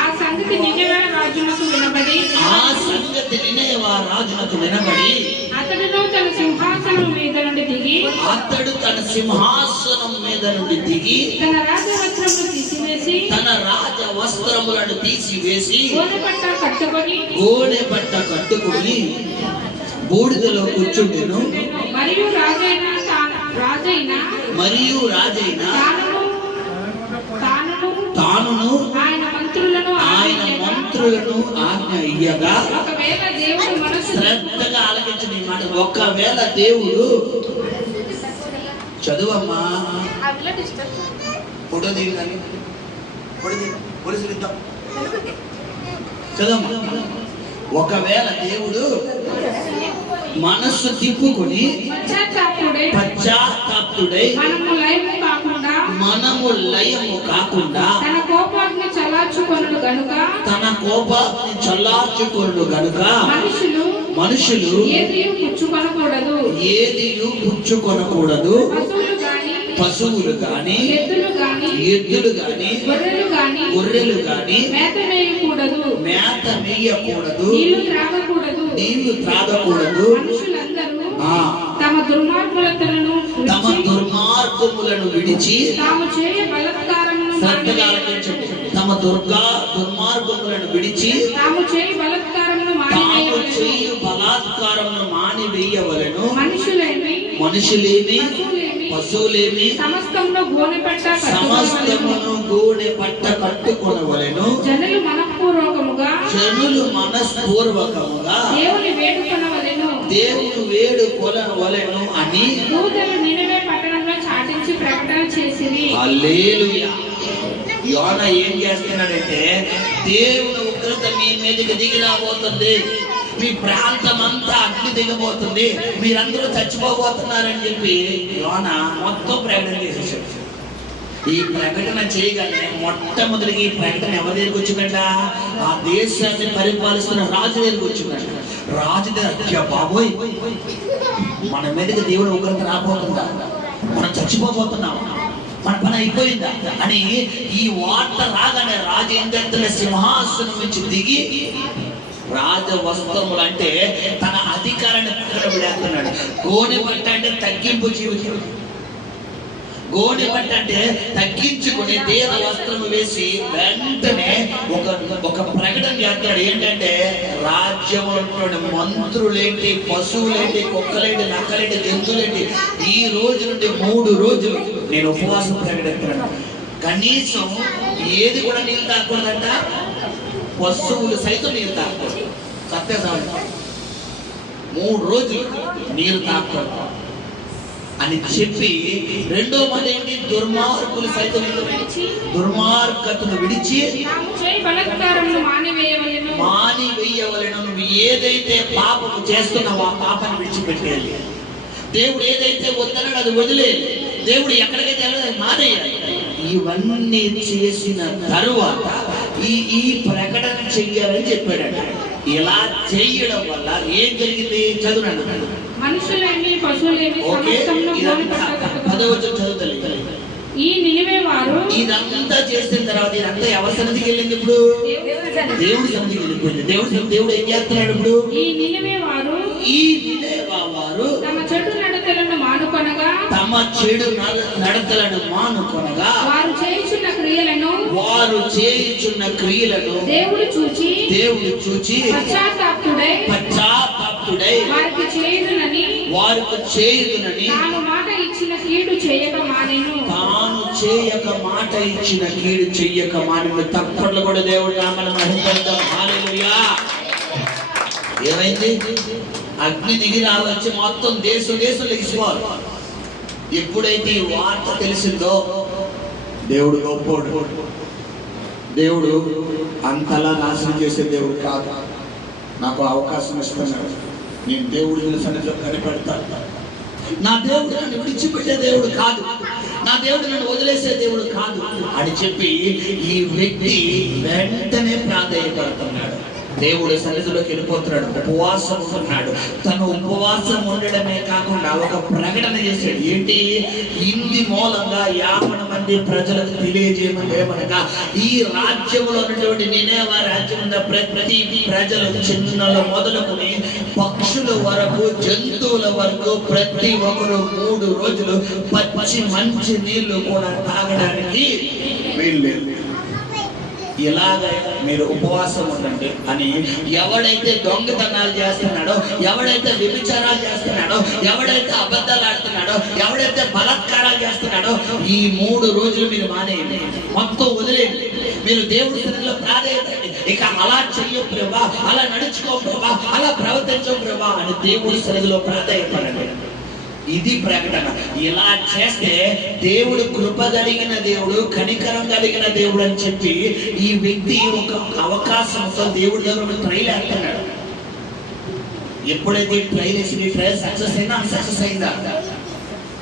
ఆ సంగతి నినెవె రాజునకు వినబడి అతడు తన సింహాసనం మీద నుండి దిగి తన రాజవస్త్రములను తీసివేసి గోనె పట్ట కట్టుకొని బూడిదలో కూర్చుండెను. మరియు రాజైన తానును ఆయన మంత్రులను ఆజ్ఞ ఇయ్యగా, శ్రద్ధగా ఆలకించిన ఈ మాట, ఒకవేళ దేవుడు చదువమ్మా చదువమ్మా. ఒకవేళ దేవుడు మనస్సు తిప్పుకొని పశ్చాత్తాపుడై మనము లయము కాకుండా తన కోపాన్ని చల్లార్చుకొనును గనుక మనుషులు ఏదియు పుచ్చుకొనకూడదు. పశువులు గాని, ఎద్దులు గాని, గొర్రెలు గాని మేత మేయకూడదు, నీళ్లు త్రాగకూడదు. తమ దుర్మార్గములను విడిచి శ్రద్ధగా ఆలకించండి. తమ దుర్మార్గములను విడిచి తాము చేయు బలాత్కారమును మానివేయవలెను. మనుషులేమి పశువులేమి సమస్తమును గోనె పట్ట కట్టుకొనవలెను. జనులు మనఃపూర్వకముగా దేవుని వేడుకొనవలెను అని దూతలు నినెవె పట్టణంలో చాటించి ప్రకటన చేసిరి. హల్లెలూయా. యోనా ఏం చేస్తున్నాడంటే, దేవుని ఉగ్రత మీ మీదకి దిగిరాబోతుంది, మీ ప్రాంతం అంతా అగ్ని దిగబోతుంది, మీరందరూ చచ్చిపోబోతున్నారని చెప్పి యోనా మొత్తం ప్రకటన చేసేసాడు. ఈ ప్రకటన చేయగానే మొట్టమొదటిగా ఈ ప్రకటన ఎవరి దగ్గరికి వచ్చిందంట? ఆ దేశాన్ని పరిపాలిస్తున్న రాజు దగ్గరికి వచ్చిందంట. రాజు దగ్గర, బాబోయ్, మన మీదకి దేవుడు ఉగ్రత రాబోతుందా, మనం చచ్చిపోబోతున్నాం, మన పని అయిపోయిందా అని ఈ వార్త రాగానే రాజు ఏం చేస్తున్న సింహాసనం నుంచి దిగి రాజవస్త్రములు అంటే తన అధికారాన్ని పక్కన పెడుతున్నాడు. గోనె పట్ట అంటే తగ్గింపు జీవితం. గోనె పట్ట అంటే తగ్గించుకుని దేవ వస్త్రము వేసి వెంటనే ఒక ప్రకటన చేస్తాడు. ఏంటంటే రాజ్యంలో మంత్రులేంటి, పశువులేంటి, కుక్కలేంటి, నక్కలేంటి, జంతువులేంటి, ఈ రోజు నుండి 3 రోజులు నేను ఉపవాసం ప్రకటిస్తున్నాను. కనీసం ఏది కూడా నీళ్ళు తాగకూడదంట, పశువులు సైతం నీళ్ళు తాగకూడదు. సత్యసాయి 3 రోజులు నీళ్ళు తాగకూడదు అని చెప్పి, రెండో మాట ఏంటి, దుర్మార్గులు సైతం దుర్మార్గతను విడిచి మానివేయవలెను. నువ్వు ఏదైతే పాపము చేస్తున్నావో ఆ పాపాన్ని విడిచిపెట్టేయాలి. దేవుడు ఏదైతే వద్దన్నాడో అది వదిలేయాలి. దేవుడు ఎక్కడికైతే వెళ్ళాలి మానేయాలి. ఇవన్నీ చేసిన తరువాత ఈ ప్రకటన చెయ్యాలని చెప్పాడట. ఇలా చేయడం వల్ల ఏం జరిగింది? చదువునండి. మనుషులేమి పశువులేమి సమస్తమును చదువుతలే. ఈ నినివే వారు ఇదంతా చేసిన తర్వాత ఇదంతా ఎవరి సన్నిధికి వెళ్ళింది? ఇప్పుడు దేవుడి సన్నిధికి వెళ్ళిపోయింది. దేవుడు ఏం చేస్తున్నాడు ఇప్పుడు? ఈ నినివే వారు తమ చెడు నడతలను మానుకొనగా వారు చేయుచున్న క్రియలను దేవుడు చూచి పశ్చాత్తాపుడై వారికి చేయుదునని తాను చేయక మాట ఇచ్చిన కీడు చెయ్యక మానెను. తప్పట్లు కూడా దేవుడు నామమున మహిమపడతాం. హల్లెలూయా. ఏమైంది? అగ్ని దిగి రావచ్చు, మొత్తం దేశం లెగిసిపోవాలి. ఎప్పుడైతే ఈ వార్త తెలిసిందో, దేవుడు గొప్పోడు. దేవుడు అంతలా నాశనం చేసే దేవుడు కాదు. నాకు అవకాశం ఇస్తున్నాడు, నేను దేవుడి సన్నిధిలో కనిపెడతాను. నా దేవుడు నన్ను విడిచిపెట్టే దేవుడు కాదు, నా దేవుడు నన్ను వదిలేసే దేవుడు కాదు అని చెప్పి ఈ వ్యక్తి వెంటనే ప్రాధేయపడుతున్నాడు. దేవుడు సన్నిధిలోకి వెళ్ళిపోతున్నాడు, ఉపవాసం ఉన్నాడు. తను ఉపవాసం ఉండడమే కాకుండా ఒక ప్రకటన చేశాడు. ఏంటి? ఇంది మూలంగా 50 మంది ప్రజలకు తెలియజేయమనగా, ఈ రాజ్యంలో ఉన్నటువంటి నినేవే రాజ్యం ఉన్న ప్రతి ప్రజలు, చిన్నల మొదలుకొని పక్షుల వరకు, జంతువుల వరకు ప్రతి ఒక్కరు 3 రోజులు పచ్చి మంచి నీళ్లు కూడా తాగడానికి వీల్లేదు. ఇలాగ మీరు ఉపవాసం ఉండండి అని ఎవడైతే దొంగతనాలు చేస్తున్నాడో, ఎవడైతే వ్యభిచారాలు చేస్తున్నాడో, ఎవడైతే అబద్ధాలు ఆడుతున్నాడో, ఎవడైతే బలాత్కారాలు చేస్తున్నాడో, ఈ 3 రోజులు మీరు మానేయండి, మొత్తం వదిలేయండి. మీరు దేవుడి సన్నిధిలో ప్రార్థించండి. ఇక అలా చెయ్యు ప్రభా, అలా నడుచుకో ప్రభా, అలా ప్రవర్తించు ప్రభా అని దేవుడి సన్నిధిలో ప్రార్థించండి. ఇది ప్రకటన. ఇలా చేస్తే దేవుడు కృప కలిగిన దేవుడు, కనికరం కలిగిన దేవుడు అని చెప్పి ఈ వ్యక్తి ఒక అవకాశంతో దేవుడి దగ్గర ట్రైల్ వేస్తున్నాడు. ఎప్పుడైతే ట్రైల్ వేసి సక్సెస్ అయినా అన్సక్సెస్ అయిందా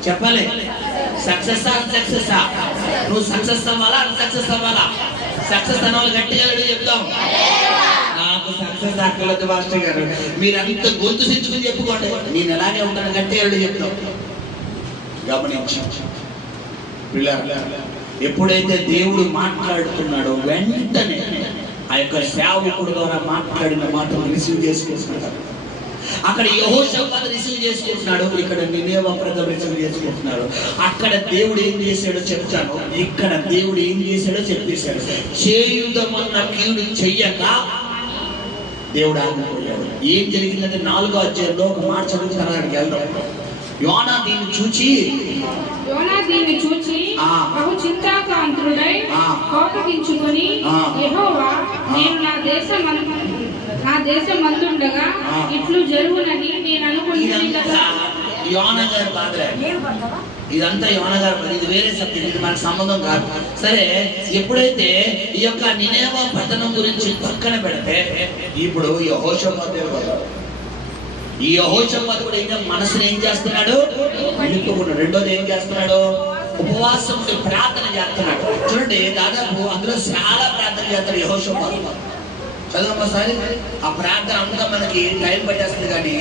చెప్పాలి? సక్సెస్ నువ్వు సక్సెస్ అవ్వాలా, అన్సక్సెస్ అవ్వాలా? సక్సెస్ అన్న వాళ్ళు గట్టిగా చెప్తాం. నాకు సక్సెస్ అక్కర్లేదు మాస్టర్ గారు, మీరంత గొంతు సించుకుని చెప్పుకోండి, నేను ఎలాగే ఉంటాను గట్టిగా చెప్తాం. గమనించి ఎప్పుడైతే దేవుడు మాట్లాడుతున్నాడో వెంటనే ఆ యొక్క సేవకుడు ద్వారా మాట్లాడిన మాటలు రిసీవ్ చేసుకుంటున్నాడు. అక్కడ యెహోషాపాతు రిసీవ్ చేసుకుంటున్నాడు, ఇక్కడ నినేవే ప్రజలు రిసీవ్ చేసుకుంటున్నాడు. అక్కడ దేవుడు ఏం చేశాడో చెప్తాను, ఇక్కడ దేవుడు ఏం చేశాడో చెప్పేశాడు. చేయుదమన్న కీడు చెయ్యక దేవుడు ఆగిపోయాడు. ఏం జరిగిందంటే 4వ అధ్యాయంలో ఒక మాట చదువుతాను, అక్కడికి వెళ్దాం. యోనా దీన్ని చూచి బహు చింతాక్రాంతుడై కోపగించుకొని, యెహోవా, నేను నా దేశమందుండగా ఇట్లు జరుగునని నేను అనుకుంటున్నాను కదా. యోనా గారు బాధ, ఇదంతా యోనా గారు, ఇది వేరే సత్యం, ఇది మనకు సంబంధం కాదు. సరే, ఎప్పుడైతే ఈ యొక్క నినేవే పట్టణం గురించి పక్కన పెడితే, ఇప్పుడు యెహోషాపాతు ఈ యెహోషాపాతు కూడా ఇంకా మనసుని ఏం చేస్తున్నాడు? నిలుపుకున్నాడు. రెండోది ఏం చేస్తున్నాడు? ఉపవాసం ఉండి ప్రార్థన చేస్తున్నాడు. చూడండి, దాదాపు అందులో చాలా ప్రార్థన చేస్తాడు యెహోషాపాతు. చదువుకోసారి ఆ ప్రార్థన అంతా మనకి టైం పట్టేస్తుంది. కానీ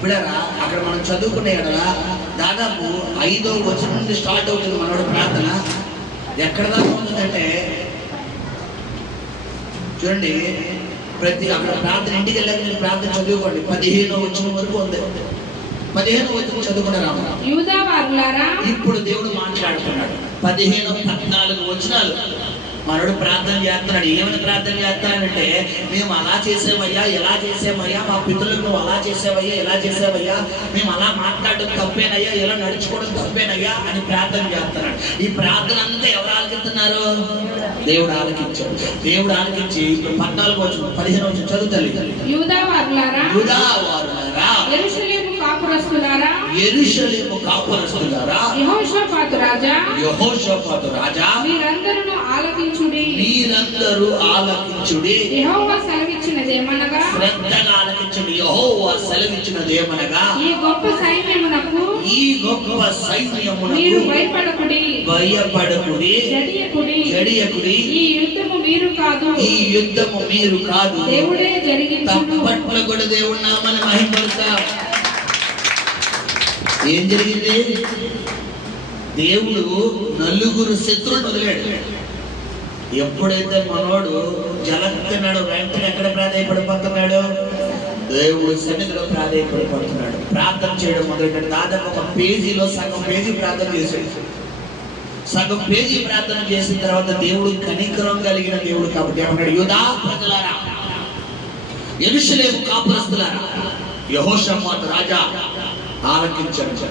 బిడ్డరా, అక్కడ మనం చదువుకునే కదా దాదాపు 5వ వచనం నుండి స్టార్ట్ అవుతుంది మనోడు ప్రార్థన. ఎక్కడ దాకా ఉంటుందంటే చూడండి, ప్రతి అక్కడ ప్రార్థన, ఇంటికి వెళ్ళాక మీరు ప్రార్థన చదువుకోండి, 15వ వచనం వరకు ఉంది. 15వ వచనం చదువుకున్నాము. యూదా వారులారా, ఇప్పుడు దేవుడు మాట్లాడుతున్నాడు. 15, 14 వచనాలు మనోడు ప్రార్థన చేస్తున్నాడు. ఏమని ప్రార్థన చేస్తున్నాడంటే, మేము అలా చేసేవయ్యా, ఎలా చేసేవయ్యా, మా పితరులకు నువ్వు అలా చేసేవయ్యా, ఎలా చేసేవయ్యా, మేము అలా మాట్లాడడం తప్పేనయ్యా, ఎలా నడుచుకోవడం తప్పేనయ్యా అని ప్రార్థన చేస్తున్నాడు. ఈ ప్రార్థన అంతా ఎవరు ఆలకిస్తున్నారు? దేవుడు ఆలకించాడు. దేవుడు ఆలకించి 14 వచనం 15 వచనం చదువుతాలి. యూదా వారులారా, యెరూషలేము కాపురస్తులారా, యెరూషలేము కాపురస్తులారా, యెహోషాపాతు రాజా, మీరందరూ ఆలకించుడి. యెహోవా సెలవిచ్చినదేమనగా, శ్రద్ధగా ఆలకించుడి. యెహోవా సెలవిచ్చినదేమనగా, ఈ గొప్ప సైన్యమునకు మీరు భయపడకుడి, జడియకుడి. ఈ యుద్ధము మీరు కాదు, దేవుడే జరిగించును. తప్పట్ల కూడా దేవుడు నామని మహిమపడతాం. ఏం జరిగింది? దేవుడు నలుగురు శత్రువులు వదిలాడు. ఎప్పుడైతే మనోడు జలస్తున్నాడు, వెంటనే ఎక్కడ ప్రాధాయపడిపోతున్నాడు? దేవుడు సన్నిధిలో ప్రాధాయపడిపోతున్నాడు. ప్రార్థన చేయడం మొదలెట్టాడు. దాదాపు ఒక పేజీలో సగం పేజీ ప్రార్థన చేశాడు. సగం పేజీ ప్రార్థన చేసిన తర్వాత దేవుడు కనికరం కలిగిన దేవుడు కాబట్టి ఏమన్నాడు? యూదా ప్రజలారా, యెరూషలేము కాపురస్తులారా, యెహోషాపాతు రాజా ఆలకించండి.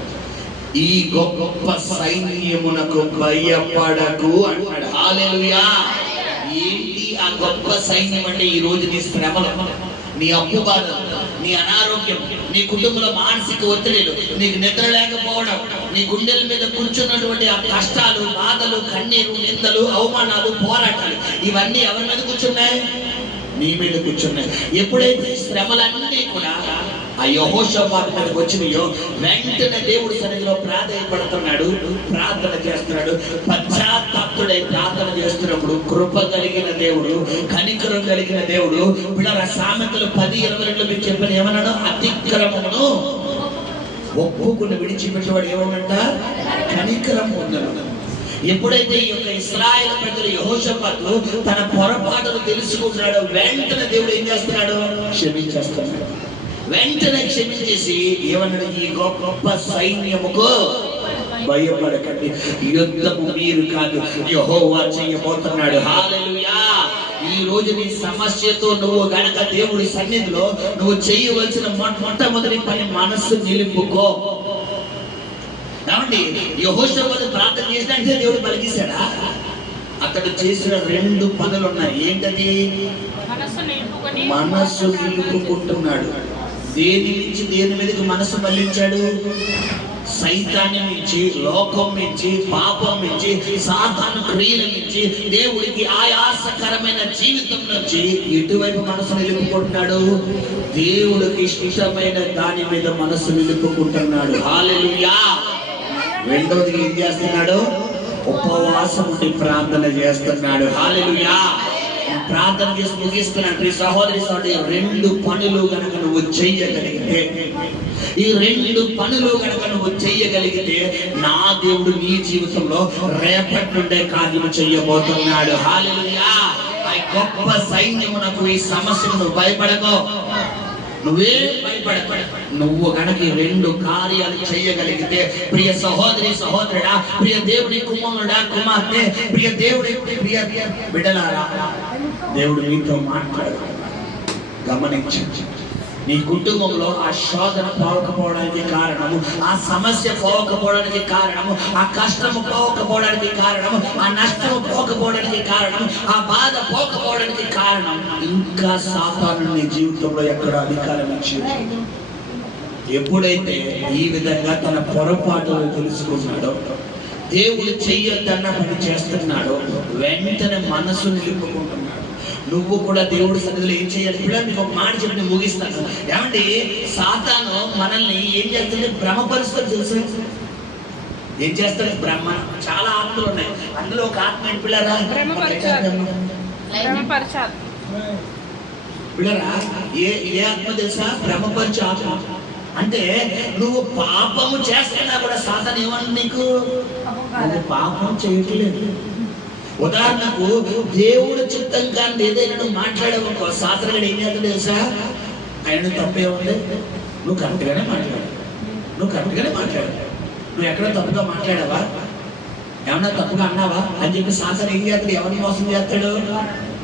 ఈ గొప్ప సైన్యమునకు భయపడకు అంటాడు. హల్లెలూయా. ఏంటి ఆ గొప్ప సైన్యం అంటే? ఈ రోజు నీ శ్రమలు, నీ అప్పు బాధలు, నీ అనారోగ్యం, నీ కుటుంబంలో మానసిక ఒత్తిడిలు, నీకు నిద్ర లేకపోవడం, నీ గుండెల మీద కూర్చున్నటువంటి ఆ కష్టాలు, బాధలు, కన్నీరు, నిందలు, అవమానాలు, పోరాటాలు, ఇవన్నీ ఎవరి మీద కూర్చున్నాయి? నీ మీద కూర్చున్నాయి. ఎప్పుడైతే శ్రమలన్నీ కూడా ఆ యెహోషాపాతు మీదకి వచ్చినాయో, వెంటనే దేవుడి సన్నిధిలో ప్రాధాయపడుతున్నాడు, ప్రార్థన చేస్తున్నాడు. పశ్చాత్తాపుడై ప్రార్థన చేస్తున్నప్పుడు కృప కలిగిన దేవుడు, కనికరం కలిగిన దేవుడు. పిల్లల సామెతలు 10:22 మీకు చెప్పిన ఏమన్నాడు? అతిక్రమమును ఒప్పుకుని విడిచిపెట్టేవాడు ఏమన్నంట? కనికరం ఉన్నాడు. ఎప్పుడైతే ఈ యొక్క ఇశ్రాయేలు ప్రజలు యెహోషాపాతు తన పొరపాటును తెలుసుకుంటున్నాడో, వెంటనే దేవుడు ఏం చేస్తున్నాడు? క్షమించేస్తున్నాడు. వెంటనే క్షమించేసి ఏమన్నాడు? ఈ గొప్ప సైన్యముకు భయపడకండి, యుద్ధము మీరు కాదు, యెహోవా చేయబోతున్నాడు. హల్లెలూయా. ఈ రోజు నీ సమస్యతో నువ్వు గనక దేవుడి సన్నిధిలో నువ్వు చేయవలసిన మొట్టమొదటి పని మనస్సు నిలుపుకో. కాబట్టి యెహోషాపాతు ప్రార్థన చేసినట్టే దేవుడు పలికిస్తాడా? అతడు చేసిన 2 పనులు ఉన్నాయి. ఏంటది? మనస్సు నిలుపుకుంటున్నాడు. దేని నుంచి దేని మీదకి మనసు మళ్ళించాడు? సైతాన్ని నుంచి, లోకం నుంచి, పాపం నుంచి, సాతాను క్రియల నుంచి, దేవుడికి ఆయాసకరమైన జీవితం నుంచి ఎటువైపు మనసు నిలుపుకుంటున్నాడు? దేవుడికి ఇష్టమైన దాని మీద మనసు నిలుపుకుంటున్నాడు. హల్లెలూయా. రెండవది ఏం చేస్తున్నాడు? ఉపవాసం ఉండి ప్రార్థన చేస్తున్నాడు. హల్లెలూయా. ప్రార్థన చేసి ముగిస్తున్నాడు. ప్రియ సహోదరి సహోదరి, 2 పనులు కనుక నువ్వు చెయ్యగలిగితే, ఈ 2 పనులు కనుక నువ్వు చెయ్యగలిగితే, నా దేవుడు నీ జీవితంలో రేపటి నుండే కార్యము చెయ్యబోతున్నాడు. హల్లెలూయా. ఆ గొప్ప సైన్యమునకు ఈ సమస్యను నువ్వు భయపడకో, నువ్వే భయపడకు. నువ్వు కనుక 2 కార్యాలు చేయగలిగితే, ప్రియ సహోదరి సహోదరుడా, ప్రియ దేవుడి కుమారుడా కుమార్తె, ప్రియ దేవుడి ప్రియ బిడ్డలారా, దేవుడు నీతో మాట్లాడు. గమనించు. నీ కుటుంబంలో ఆ శోధన పోకపోవడానికి కారణము, ఆ సమస్య పోకపోవడానికి కారణము, ఆ కష్టము పోకపోవడానికి కారణము, ఆ నష్టము పోకపోవడానికి కారణం, ఆ బాధ పోకపోవడానికి కారణం ఇంకా సాతాను నీ జీవితంలో ఎక్కడ అధికారం ఇచ్చింది. ఎప్పుడైతే ఈ విధంగా తన పొరపాటును తెలుసుకున్నాడో, దేవుడు చెయ్యొద్దన్న పని చేస్తున్నాడో, వెంటనే మనసు నిలుపుకుంటున్నాడు. నువ్వు కూడా దేవుడి సన్నిధిలో ఏం చేయాలి? ఇప్పుడు మీకు ఒక మాట చెప్పి ముగిస్తాను. ఏమంటే సాతాను మనల్ని ఏం చేస్తుంది? భ్రమపరుస్తాడు. తెలుసు ఏం చేస్తాడు? బ్రహ్మ. చాలా ఆత్మలు ఉన్నాయి. అందులో ఒక ఆత్మ ఏంటి పిల్లరా? పిల్లరా, ఏ ఆత్మ తెలుసా? భ్రమపరచు ఆత్మ. అంటే నువ్వు పాపము చేస్తున్నా కూడా సాతాను ఏమన్నా నీకు? నువ్వు పాపం చేయట్లేదు. ఉదాహరణకు దేవుడు చిత్తం కానీ ఏదైనా నువ్వు మాట్లాడేవనుకో, సాతానుడు ఏం చేస్తాడు తెలుసా? ఆయన తప్పే ఉంది, నువ్వు కరెక్ట్గానే మాట్లాడు, నువ్వు కరెక్ట్గానే మాట్లాడావు, నువ్వు ఎక్కడ తప్పుగా మాట్లాడావా, ఏమన్నా తప్పుగా అన్నావా అని చెప్పి సాతాను ఏం చేస్తాడు? ఎవరిని మోసం చేస్తాడు?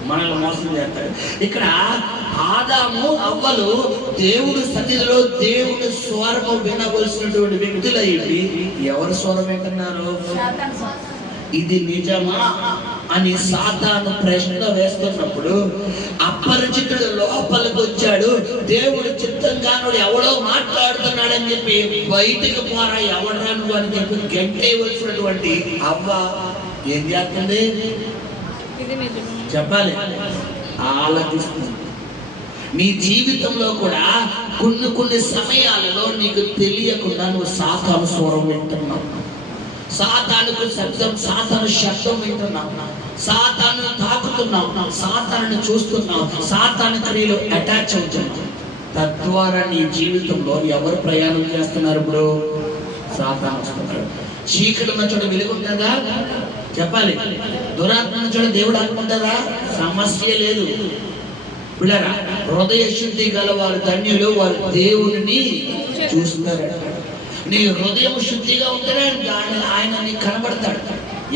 మనల్ని మోసం చేస్తాడు. ఇక్కడ ఆదాము అవ్వలు దేవుడు సన్నిధిలో దేవుని స్వరము వినవలసినటువంటి వ్యక్తులు అయ్యి ఎవరు స్వరం వింటున్నారు? ఇది నిజమా అని సాతాను ప్రశ్న వేస్తున్నప్పుడు అపరిచితుడు లోపలికి వచ్చాడు. దేవుడు చిత్తంగానుడు ఎవడో మాట్లాడుతున్నాడని చెప్పి బయటికి పోరా, ఎవడరా నువ్వు అని చెప్పి గెంటేయవలసినటువంటి అవ్వ ఏం చేస్తుంది? చెప్పాలి, ఆలోచిస్తుంది. నీ జీవితంలో కూడా కొన్ని సమయాలలో నీకు తెలియకుండా నువ్వు సాతాను స్వరం వింటున్నావు, సాతానుకు సాతాను శబ్దం వింటున్నావు, సాతాను తాకుతున్నావు, సాతాను చూస్తున్నావు, సాతాను క్రియలు అటాచ్ అవుతున్నావు. తద్వారా నీ జీవితంలో ఎవరు ప్రయాణం చేస్తున్నారు? ఇప్పుడు సాతాను వస్తున్నారు. చీకటి ఉన్న చోట వెలుగుంటుందా? చెప్పాలి. దురాత్మ ఉన్న చోట దేవుడు అనుకుంటుందా? సమస్య లేదు. బిడ్డలారా, హృదయ శుద్ధి గల వారు ధన్యులు, వారు దేవుడిని చూస్తున్నారు. నీ హృదయం శుద్ధిగా ఉంటేనే ఆయన నీకు కనబడతాడు.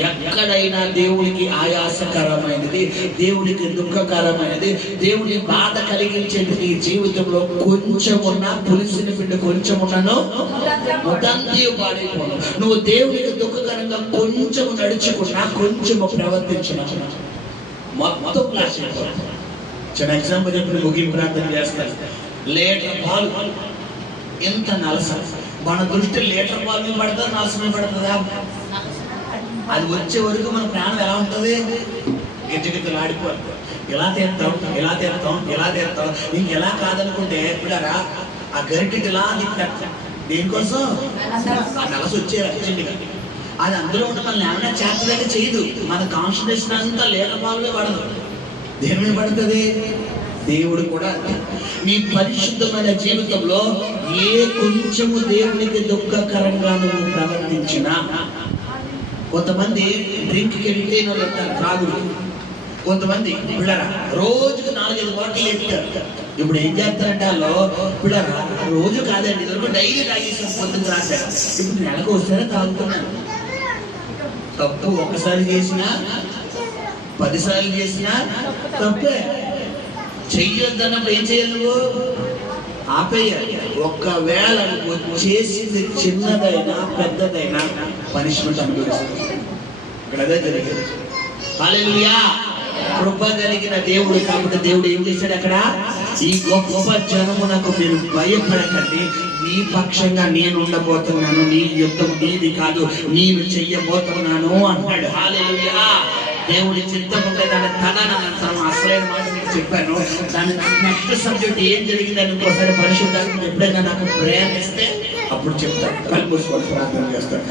ఎక్కడైనా దేవుడికి ఆయాసకరమైనది, దేవుడికి దుఃఖకరమైనది, దేవుడి బాధ కలిగించేది నీ జీవితంలో కొంచెం ఉన్నా, పులిసిన పిండి కొంచెం ఉన్నాను మొత్తంతి పాడైపోను. నువ్వు దేవుడికి దుఃఖకరంగా కొంచెం నడుచుకున్నా, కొంచెము ప్రవర్తించిన మొత్తం క్లాస్ అయిపోతుంది. చిన్న ఎగ్జాంపుల్ చెప్పి ముగింపు ప్రార్థన చేస్తారు. లీటర్ పాలు ఎంత నలస, మన దృష్టి లీటర్ పాలు మీద పడుతుందా, నలసమే పడుతుందా? అది వచ్చే వరకు మన ప్రాణం ఎలా ఉంటుంది? గిజ్జగిజ్జలు ఆడిపోతుంది. ఇలా తీస్తాం, ఇలా తీస్తాం, ఇలా తీస్తాం, ఇంకెలా కాదనుకుంటే ఇప్పుడారా ఆ గరిటెకి ఇలా తిప్పాం. దేనికోసం? ఆ నలస వచ్చే అర్జెంటుగా. అది అందులో ఉన్న మనల్ని ఏమైనా చేతదంటే చేయదు. మన కాన్సన్ట్రేషన్ అంతా లీటర్ పాలుగా పడదు. దేని మీద పడుతుంది? దేవుడు కూడా నీ పరిశుద్ధమైన జీవితంలో ఏ కొంచెము దేవునికి దుఃఖకరంగా నువ్వు ప్రవర్తించినా, కొంతమంది డ్రింక్కి వెళ్తే ఉంటారు, త్రాగుడు. కొంతమంది పిల్లరా రోజుకు 4-5 బాటిల్ ఎత్తారు. ఇప్పుడు ఏం చేస్తారంటే వాళ్ళు పిల్లరా రోజు కాదండి, ఇదివరకు డైలీ తాగేసిన పొద్దుకు రాశారు. ఇప్పుడు నెలకు వస్తేనే తాగుతున్నాను. తప్పు ఒకసారి చేసినా 10 సార్లు చేసినా తప్పే. చెయ్యొద్దన్నప్పుడు ఏం చేయాలి? నువ్వు ఆపేయాలి. ఒకవేళ నువ్వు చేసింది చిన్నదైనా పెద్దదైనా పనిష్మెంట్ అనుభవిస్తుంది. ఇక్కడ అదే జరిగింది. హల్లెలూయా. కృప కలిగిన దేవుడు కాబట్టి దేవుడు ఏం చేశాడు అక్కడ? ఈ గొప్ప జనమునకు మీరు భయపడకండి, నీ పక్షంగా నేను ఉండబోతున్నాను, నీ యుద్ధం నీది కాదు, నేను చెయ్యబోతున్నాను అన్నాడు. హల్లెలూయా. దేవుడి చిత్తం ఉంటే దాని తదనంతరం అసలైన మాట మీకు చెప్పాను. దాని నెక్స్ట్ సబ్జెక్ట్ ఏం జరిగిందని ఇంకోసారి పరిశుద్ధాత్మ ఎప్పుడైనా నాకు ప్రేరణ ఇస్తే అప్పుడు చెప్తాను. కళ్ళు మూసుకొని ప్రార్థన చేస్తాను.